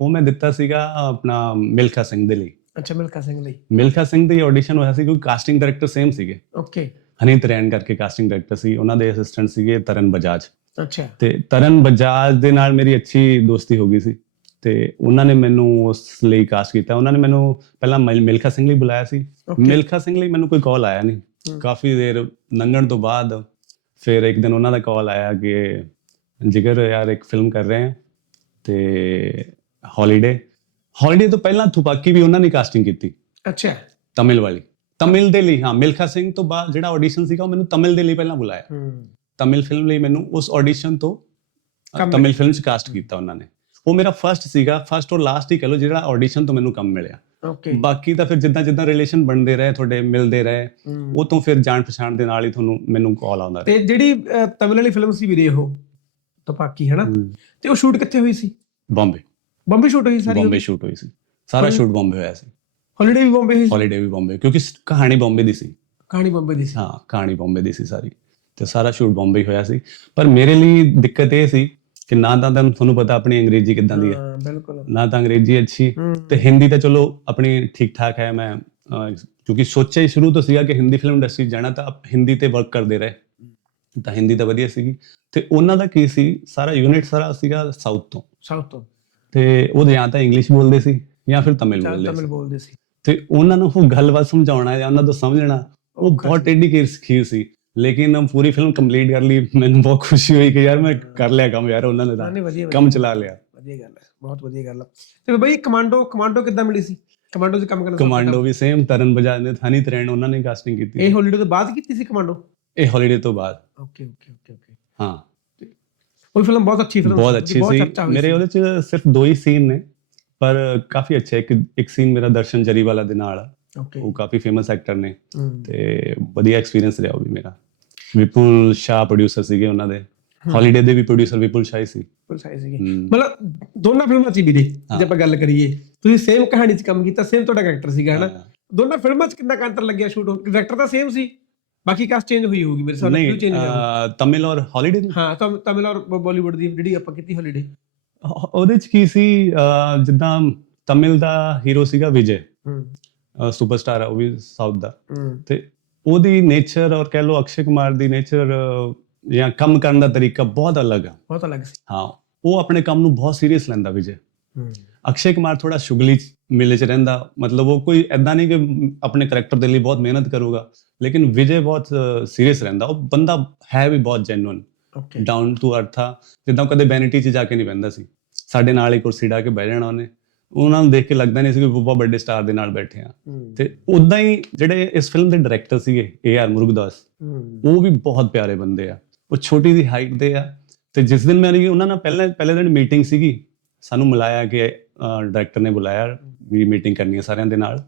ਉਹ ਮੈਂ ਦਿੱਤਾ ਸੀਗਾ ਆਪਣਾ ਮਿਲਖਾ ਸਿੰਘ ਦੇ ਲਈ। ਅੱਛਾ ਮਿਲਖਾ ਸਿੰਘ ਲਈ। ਮਿਲਖਾ ਸਿੰਘ ਦੀ ਆਡੀਸ਼ਨ ਹੋਇਆ ਸੀ ਕਿਉਂਕਿ ਕਾਸਟਿੰਗ ਡਾਇਰੈਕਟਰ ਸੇਮ ਸੀਗੇ। ਓਕੇ ਹਨੀ ਤਰੈਣ ਕਰਕੇ ਕਾਸਟਿੰਗ ਡਾਇਰੈਕਟਰ ਸੀ ਉਹਨਾਂ ਦੇ ਅਸਿਸਟੈਂਟ ਸੀਗੇ ਤਰਨ ਬਜਾਜ। ਅੱਛਾ। ਤੇ ਤਰਨ ਬਜਾਜ ਦੇ ਨਾਲ ਮੇਰੀ ਅੱਛੀ ਦੋਸਤੀ ਹੋ ਗਈ ਸੀ। ਤੇ ਉਹਨਾਂ ਨੇ ਮੈਨੂੰ ਉਸ ਲਈ ਕਾਸਟ ਕੀਤਾ। ਉਹਨਾਂ ਨੇ ਮੈਨੂੰ ਪਹਿਲਾਂ ਮਿਲ- ਮਿਲਖਾ ਸਿੰਘ ਲਈ ਬੁਲਾਇਆ ਸੀ। ਮਿਲਖਾ ਸਿੰਘ ਲਈ ਮੈਨੂੰ ਕੋਈ ਕਾਲ ਆਇਆ ਨਹੀਂ। ਕਾਫੀ ਦੇਰ ਲੰਘਣ ਤੋਂ ਬਾਅਦ ਫਿਰ ਇੱਕ ਦਿਨ ਉਹਨਾਂ ਦਾ ਕਾਲ ਆਇਆ ਕਿ ਜਿਗਰ ਯਾਰ ਇੱਕ ਫਿਲਮ ਕਰ ਰਹੇ ਹਾਂ ਤੇ ਹੌਲੀਡੇ ਹੌਲੀਡੇ ਤੋਂ ਪਹਿਲਾਂ ਥੁਪਾਕੀ ਵੀ ਉਹਨਾਂ ਨੇ ਕਾਸਟਿੰਗ ਕੀਤੀ। ਅੱਛਾ। ਤਮਿਲ ਵਾਲੀ। ਤਮਿਲ ਦੇ ਲਈ ਹਾਂ ਮਿਲਖਾ ਸਿੰਘ ਤੋਂ ਬਾਅਦ ਜਿਹੜਾ ਆਡੀਸ਼ਨ ਸੀਗਾ ਉਹ ਮੈਨੂੰ ਤਮਿਲ ਦੇ ਲਈ ਪਹਿਲਾਂ ਬੁਲਾਇਆ। ਤਮਿਲ ਫਿਲਮ ਲਈ ਮੈਨੂੰ ਉਸ ਆਡੀਸ਼ਨ ਤੋਂ ਤਮਿਲ ਫਿਲਮ ਚ ਕਾਸਟ ਕੀਤਾ ਉਹਨਾਂ ਨੇ। ਉਹ ਮੇਰਾ ਫਰਸਟ ਸੀਗਾ ਫਰਸਟ ਔਰ ਲਾਸਟ ਹੀ ਕਹ ਲਓ ਜਿਹੜਾ ਆਡੀਸ਼ਨ ਤੋਂ ਮੈਨੂੰ ਕੰਮ ਮਿਲਿਆ। ਓਕੇ ਬਾਕੀ ਤਾਂ ਫਿਰ ਜਿੱਦਾਂ ਜਿੱਦਾਂ ਰਿਲੇਸ਼ਨ ਬਣਦੇ ਰਹੇ ਤੁਹਾਡੇ ਮਿਲਦੇ ਰਹੇ ਉਹ ਤੋਂ ਫਿਰ ਜਾਣ ਪਛਾਣ ਦੇ ਨਾਲ ਹੀ ਤੁਹਾਨੂੰ ਮੈਨੂੰ ਕਾਲ ਆਉਂਦਾ ਤੇ ਜਿਹੜੀ ਤਮਿਲ ਵਾਲੀ ਫਿਲਮ ਸੀ ਵੀਰੇ ਉਹ ਤਪਾਕੀ ਹੈ। ਨਾ ਤੇ ਉਹ ਸ਼ੂਟ ਕਿੱਥੇ ਹੋਈ ਸੀ? ਬੰਬੇ। ਬੰਬੇ ਸ਼ੂਟ ਹੋਈ ਸਾਰੀ ਬੰਬੇ ਸ਼ੂਟ ਹੋਈ ਸੀ। ਸਾਰਾ। ਸ਼ੂਟ ਬੰਬੇ ਹੋਇਆ ਸੀ। ਹੌਲੀਡੇ ਵੀ ਬੰਬੇ ਸੀ? ਹੌਲੀਡੇ ਵੀ ਬੰਬੇ ਕਿਉਂਕਿ ਸ- ਕਹਾਣੀ ਬੰਬੇ ਦੀ ਸੀ। ਕਹਾਣੀ ਬੰਬੇ ਦੀ ਸੀ। ਹਾਂ ਕਹਾਣੀ ਬੰਬੇ ਦੀ ਸੀ ਸਾਰੀ। ਤੇ ਸਾਰਾ ਸ਼ੂਟ ਬੰਬੇ ਹੀ ਹੋਇਆ ਸੀ। ਪਰ ਮੇਰੇ ਲਈ ਦਿੱਕਤ ਇਹ ਸੀ ਕਿ ਨਾ ਤਾਂ ਤੁਹਾਨੂੰ ਤੁਹਾਨੂੰ ਪਤਾ ਆਪਣੀ ਅੰਗਰੇਜ਼ੀ ਕਿੱਦਾਂ ਦੀ ਹੈ। ਹਾਂ ਬਿਲਕੁਲ। ਨਾ ਤਾਂ ਅੰਗਰੇਜ਼ੀ ਅੱਛੀ ਹੂੰ। ਤੇ ਹਿੰਦੀ ਤਾਂ ਚਲੋ ਆਪਣੀ ਠੀਕ ਠਾਕ ਹੈ ਮੈਂ ਅਹ, ਕਿਉਂਕਿ ਸੋਚਿਆ ਹੀ ਸ਼ੁਰੂ ਤੋਂ ਸੀਗਾ ਕਿ ਹਿੰਦੀ ਫਿਲਮ ਇੰਡਸਟਰੀ ਜਾਣਾ ਤਾਂ ਆਪ ਹਿੰਦੀ ਤੇ ਵਰਕ ਕਰਦੇ ਰਹੇ। ਤਾਂ ਹਿੰਦੀ ਤਾਂ ਵਧੀਆ ਸੀਗੀ। ਤੇ ਉਹਨਾਂ ਦਾ ਕੀ ਸੀ ਸਾਰਾ ਯੂਨਿਟ ਸਾਰਾ ਸੀਗਾ ਸਾਊਥ ਤੋਂ। ਸਾਊਥ ਤੋਂ। ਤੇ ਉਹ ਜਾਂ ਤਾਂ ਇੰਗਲਿਸ਼ ਬੋਲਦੇ ਸੀ ਜਾਂ ਫਿਰ ਤਮਿਲ ਬੋਲਦੇ ਤਮਿਲ ਸੀ। ਬੋਲਦੇ ਸੀ। ਤੇ ਉਹਨਾਂ ਨੂੰ ਉਹ ਗੱਲਬਾਤ ਸਮਝਾਉਣਾ ਜਾਂ ਉਹਨਾਂ ਤੋਂ ਸਮਝਣਾ ਉਹ ਬਹੁਤ ਟੇਢੀ ਖੀਰ ਖੀਰ ਸੀ। ਲੇਕਿਨ ਉਹ ਪੂਰੀ ਫਿਲਮ ਕੰਪਲੀਟ ਕਰ ਲਈ ਮੈਨੂੰ ਬਹੁਤ ਖੁਸ਼ੀ ਹੋਈ ਕਿ ਯਾਰ ਮੈਂ ਕਰ ਲਿਆ ਕੰਮ ਯਾਰ ਉਹਨਾਂ ਨੇ ਤਾਂ ਕੰਮ ਚਲਾ ਲਿਆ। ਵਧੀਆ ਗੱਲ ਹੈ ਬਹੁਤ ਵਧੀਆ ਗੱਲ ਹੈ। ਤੇ ਬਈ ਕਮਾਂਡੋ ਕਮਾਂਡੋ ਕਿੱਦਾਂ ਮਿਲੀ ਸੀ? ਕਮਾਂਡੋ 'ਚ ਕੰਮ ਕਰਨ ਕਮਾਂਡੋ ਵੀ ਸੇਮ ਤਰਨ ਬਜਾਜ ਨੇ ਥਾਨੀ ਤਰੇਨ ਉਹਨਾਂ ਨੇ ਕਾਸਟਿੰਗ ਕੀਤੀ ਇਹ ਹੌਲੀਡੇ ਤੋਂ ਬਾਅਦ ਕੀਤੀ ਸੀ ਕਮਾਂਡੋ? ਇਹ ਹੌਲੀਡੇ ਤੋਂ ਬਾਅਦ। ਓਕੇ ਓਕੇ ਓਕੇ ਓਕੇ ਹਾਂ। ਉਹ ਫਿਲਮ ਬਹੁਤ ਅੱਛੀ ਫਿਲਮ ਬਹੁਤ ਅੱਛੀ ਸੀ। ਮੇਰੇ ਉਹਦੇ ਚ ਸਿਰਫ ਦੋ ਹੀ ਸੀਨ ਨੇ। ਪਰ ਕਾਫੀ ਅੱਛਾ ਇੱਕ ਇੱਕ ਸੀਨ ਮੇਰਾ ਦਰਸ਼ਨ ਜਰੀਵਾਲਾ ਦੇ ਨਾਲ। ਓਕੇ ਉਹ ਕਾਫੀ ਫੇਮਸ ਐਕਟਰ ਨੇ। ਤੇ ਵਧੀਆ ਐਕਸਪੀਰੀਅੰਸ ਰਿਹਾ ਉਹ ਵੀ ਮੇਰਾ। ਵਿਪੁਲ ਸ਼ਾਹ ਪ੍ਰੋਡਿਊਸਰ ਸੀਗੇ ਉਹਨਾਂ ਦੇ। ਹੌਲੀਡੇ ਦੇ ਵੀ ਪ੍ਰੋਡਿਊਸਰ ਵਿਪੁਲ ਸ਼ਾਹ ਸੀ। ਬਿਲਕੁਲ ਸਹੀ ਸੀਗੀ। ਮਤਲਬ ਦੋਨਾਂ ਫਿਲਮਾਂ 'ਚ ਵੀਰੇ ਹਾਂ। ਜੇ ਆਪਾਂ ਗੱਲ ਕਰੀਏ। ਤੁਸੀਂ ਸੇਮ ਕਹਾਣੀ 'ਚ ਕੰਮ ਕੀਤਾ ਸੇਮ ਤੁਹਾਡਾ ਕੈਰੈਕਟਰ ਸੀਗਾ ਹਨਾ। ਦੋਨਾਂ ਫਿਲਮਾਂ 'ਚ ਕਿੰਨਾ ਕੁ ਅੰਤਰ ਲੱਗਿਆ ਸ਼ੂਟ ਹੋ ਡਾਇਰੈਕਟਰ ਤਾਂ ਸੇਮ ਸੀ। ਬਾਕੀ ਕਾਸਟ ਚੇਂਜ ਹੋਈ ਹੋਊਗੀ ਮੇਰੇ ਸਾਹਮਣੇ ਕਿਉਂ ਨਹੀਂ ਚੇਂਜ ਹੋਇਆ? ਤਮਿਲ ਔਰ ਹੌਲੀਡੇ ਹਾਂ ਤਾਂ ਤਮਿਲ ਔਰ ਬਾਲੀਵੁੱਡ ਦੀ ਜਿਹੜੀ ਆਪਾਂ ਕੀਤੀ ਹੌਲੀਡੇ ਉਹਦੇ ਚ ਕੀ ਸੀ? ਜਿੱਦਾਂ ਤਮਿਲ ਦਾ ਹੀਰੋ ਸੀਗਾ ਵਿਜੇ ਸੁਪਰਸਟਾਰ ਆ ਉਹ ਵੀ ਸਾਊਥ ਦਾ। ਤੇ ਉਹਦੀ ਨੇਚਰ ਔਰ ਕਹਿ ਲਓ ਅਕਸ਼ੇ ਕੁਮਾਰ ਦੀ ਨੇਚਰ ਜਾਂ ਕੰਮ ਕਰਨ ਦਾ ਤਰੀਕਾ ਬਹੁਤ ਅਲੱਗ ਆ। ਬਹੁਤ ਅਲੱਗ ਸੀ। ਹਾਂ ਉਹ ਆਪਣੇ ਕੰਮ ਨੂੰ ਬਹੁਤ ਸੀਰੀਅਸ ਲੈਂਦਾ ਵਿਜੇ। ਅਕਸ਼ੇ ਕੁਮਾਰ ਥੋੜਾ ਸ਼ੁਗਲੀ ਮੇਲੇ 'ਚ ਰਹਿੰਦਾ ਮਤਲਬ ਉਹ ਕੋਈ ਐਦਾਂ ਨਹੀਂ ਕਿ ਆਪਣੇ ਕਰੈਕਟਰ ਦੇ ਲਈ ਬਹੁਤ ਮਿਹਨਤ ਕਰੂਗਾ ਲੇਕਿਨ ਵਿਜੇ ਬਹੁਤ ਸੀਰੀਅਸ ਰਹਿੰਦਾ। ਉਹ ਬੰਦਾ ਹੈ ਵੀ ਬਹੁਤ genuine okay down to earth ਆ। ਜਿੱਦਾਂ ਕਦੇ ਵੈਨਿਟੀ 'ਚ ਜਾ ਕੇ ਨਹੀਂ ਬਹਿੰਦਾ ਸੀ। ਸਾਡੇ ਨਾਲ ਹੀ ਕੁਰਸੀ ਢਾ ਕੇ ਬਹਿ ਜਾਣਾ ਉਹਨੇ। ਉਹਨਾਂ ਨੂੰ ਦੇਖ ਕੇ ਲੱਗਦਾ ਨਹੀਂ ਸੀ ਕਿ ਬਹੁਤ ਵੱਡੇ ਸਟਾਰ ਦੇ ਨਾਲ ਬੈਠੇ ਆ। ਤੇ ਉਦਾਂ ਹੀ ਜਿਹੜੇ ਇਸ ਫਿਲਮ ਦੇ ਡਾਇਰੈਕਟਰ ਸੀਗੇ ਏ ਆਰ ਮੁਰਗਦਾਸ ਉਹ ਵੀ ਬਹੁਤ ਪਿਆਰੇ ਬੰਦੇ ਆ। ਉਹ ਛੋਟੀ ਦੀ ਹਾਈਟ ਦੇ ਆ। ਤੇ ਜਿਸ ਦਿਨ ਮੇਰੀ ਉਹਨਾਂ ਨਾਲ ਪਹਿਲੇ ਪਹਿਲੇ ਦਿਨ ਮੀਟਿੰਗ ਸੀਗੀ ਸਾਨੂੰ ਮਿਲਾਇਆ ਕਿ ਡਾਇਰੈਕਟਰ ਨੇ ਬੁਲਾਇਆ ਵੀ ਮੀਟਿੰਗ ਕਰਨੀ ਹੈ ਸਾਰਿਆਂ ਦੇ ਨਾਲ।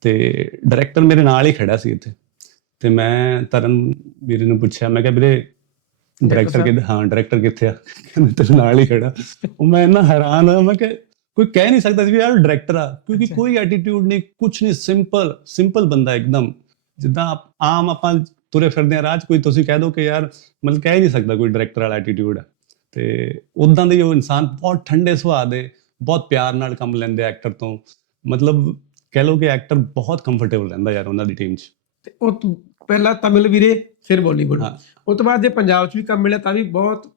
ਤੇ ਡਾਇਰੈਕਟਰ ਮੇਰੇ ਨਾਲ ਹੀ ਖੜਾ ਸੀ ਇੱਥੇ। ਤੇ ਮੈਂ ਤਰਨ ਵੀਰੇ ਨੂੰ ਪੁੱਛਿਆ ਮੈਂ ਕਿਹਾ ਵੀਰੇ ਡਾਇਰੈਕਟਰ? ਕਿੱਥੇ ਹਾਂ ਡਾਇਰੈਕਟਰ ਕਿੱਥੇ ਆ? ਕਹਿੰਦੇ ਤੇਰੇ ਨਾਲ ਹੀ ਖੜਾ। ਉਹ ਮੈਂ ਇੰਨਾ ਹੈਰਾਨ ਆ ਮੈਂ ਕਿ ਕੋਈ ਕਹਿ ਨਹੀਂ ਸਕਦਾ ਸੀ ਵੀ ਯਾਰ ਡਾਇਰੈਕਟਰ ਆ ਕਿਉਂਕਿ। ਕੋਈ ਐਟੀਟਿਊਡ ਨਹੀਂ ਕੁਝ ਨਹੀਂ ਸਿੰਪਲ ਸਿੰਪਲ ਬੰਦਾ ਇੱਕਦਮ। ਜਿੱਦਾਂ ਆਪ- ਆਮ ਆਪਾਂ ਤੁਰੇ ਫਿਰਦੇ ਆ 'ਚ ਕੋਈ ਤੁਸੀਂ ਕਹਿ ਦੋ ਕਿ ਯਾਰ ਮਤਲਬ ਕਹਿ ਨਹੀਂ ਸਕਦਾ ਕੋਈ ਡਾਇਰੈਕਟਰ ਵਾਲਾ ਐਟੀਟਿਊਡ ਆ ਤੇ ਉਦਾਂ ਦੇ ਉਹ ਇਨਸਾਨ ਬਹੁਤ ਠੰਡੇ ਸੁਭਾਅ ਦੇ ਬਹੁਤ ਪਿਆਰ ਨਾਲ ਕੰਮ ਲੈਂਦੇ ਐਕਟਰ ਤੋਂ। ਮਤਲਬ ਕਹਿ ਲਓ ਕਿ ਐਕਟਰ ਬਹੁਤ ਕੰਫਰਟੇਬਲ ਰਹਿੰਦਾ ਯਾਰ ਉਹਨਾਂ ਦੀ ਟੀਮ 'ਚ। ਤੇ ਉਹ ਪਹਿਲਾਂ ਤਮਿਲ ਵੀਰੇ ਫਿਰ ਬਾਲੀਵੁੱਡ ਹਾਂ। ਉਸ ਤੋਂ ਬਾਅਦ ਜੇ ਪੰਜਾਬ 'ਚ ਵੀ ਕੰਮ ਮਿਲਿਆ ਤਾਂ ਵੀ ਬਹੁਤ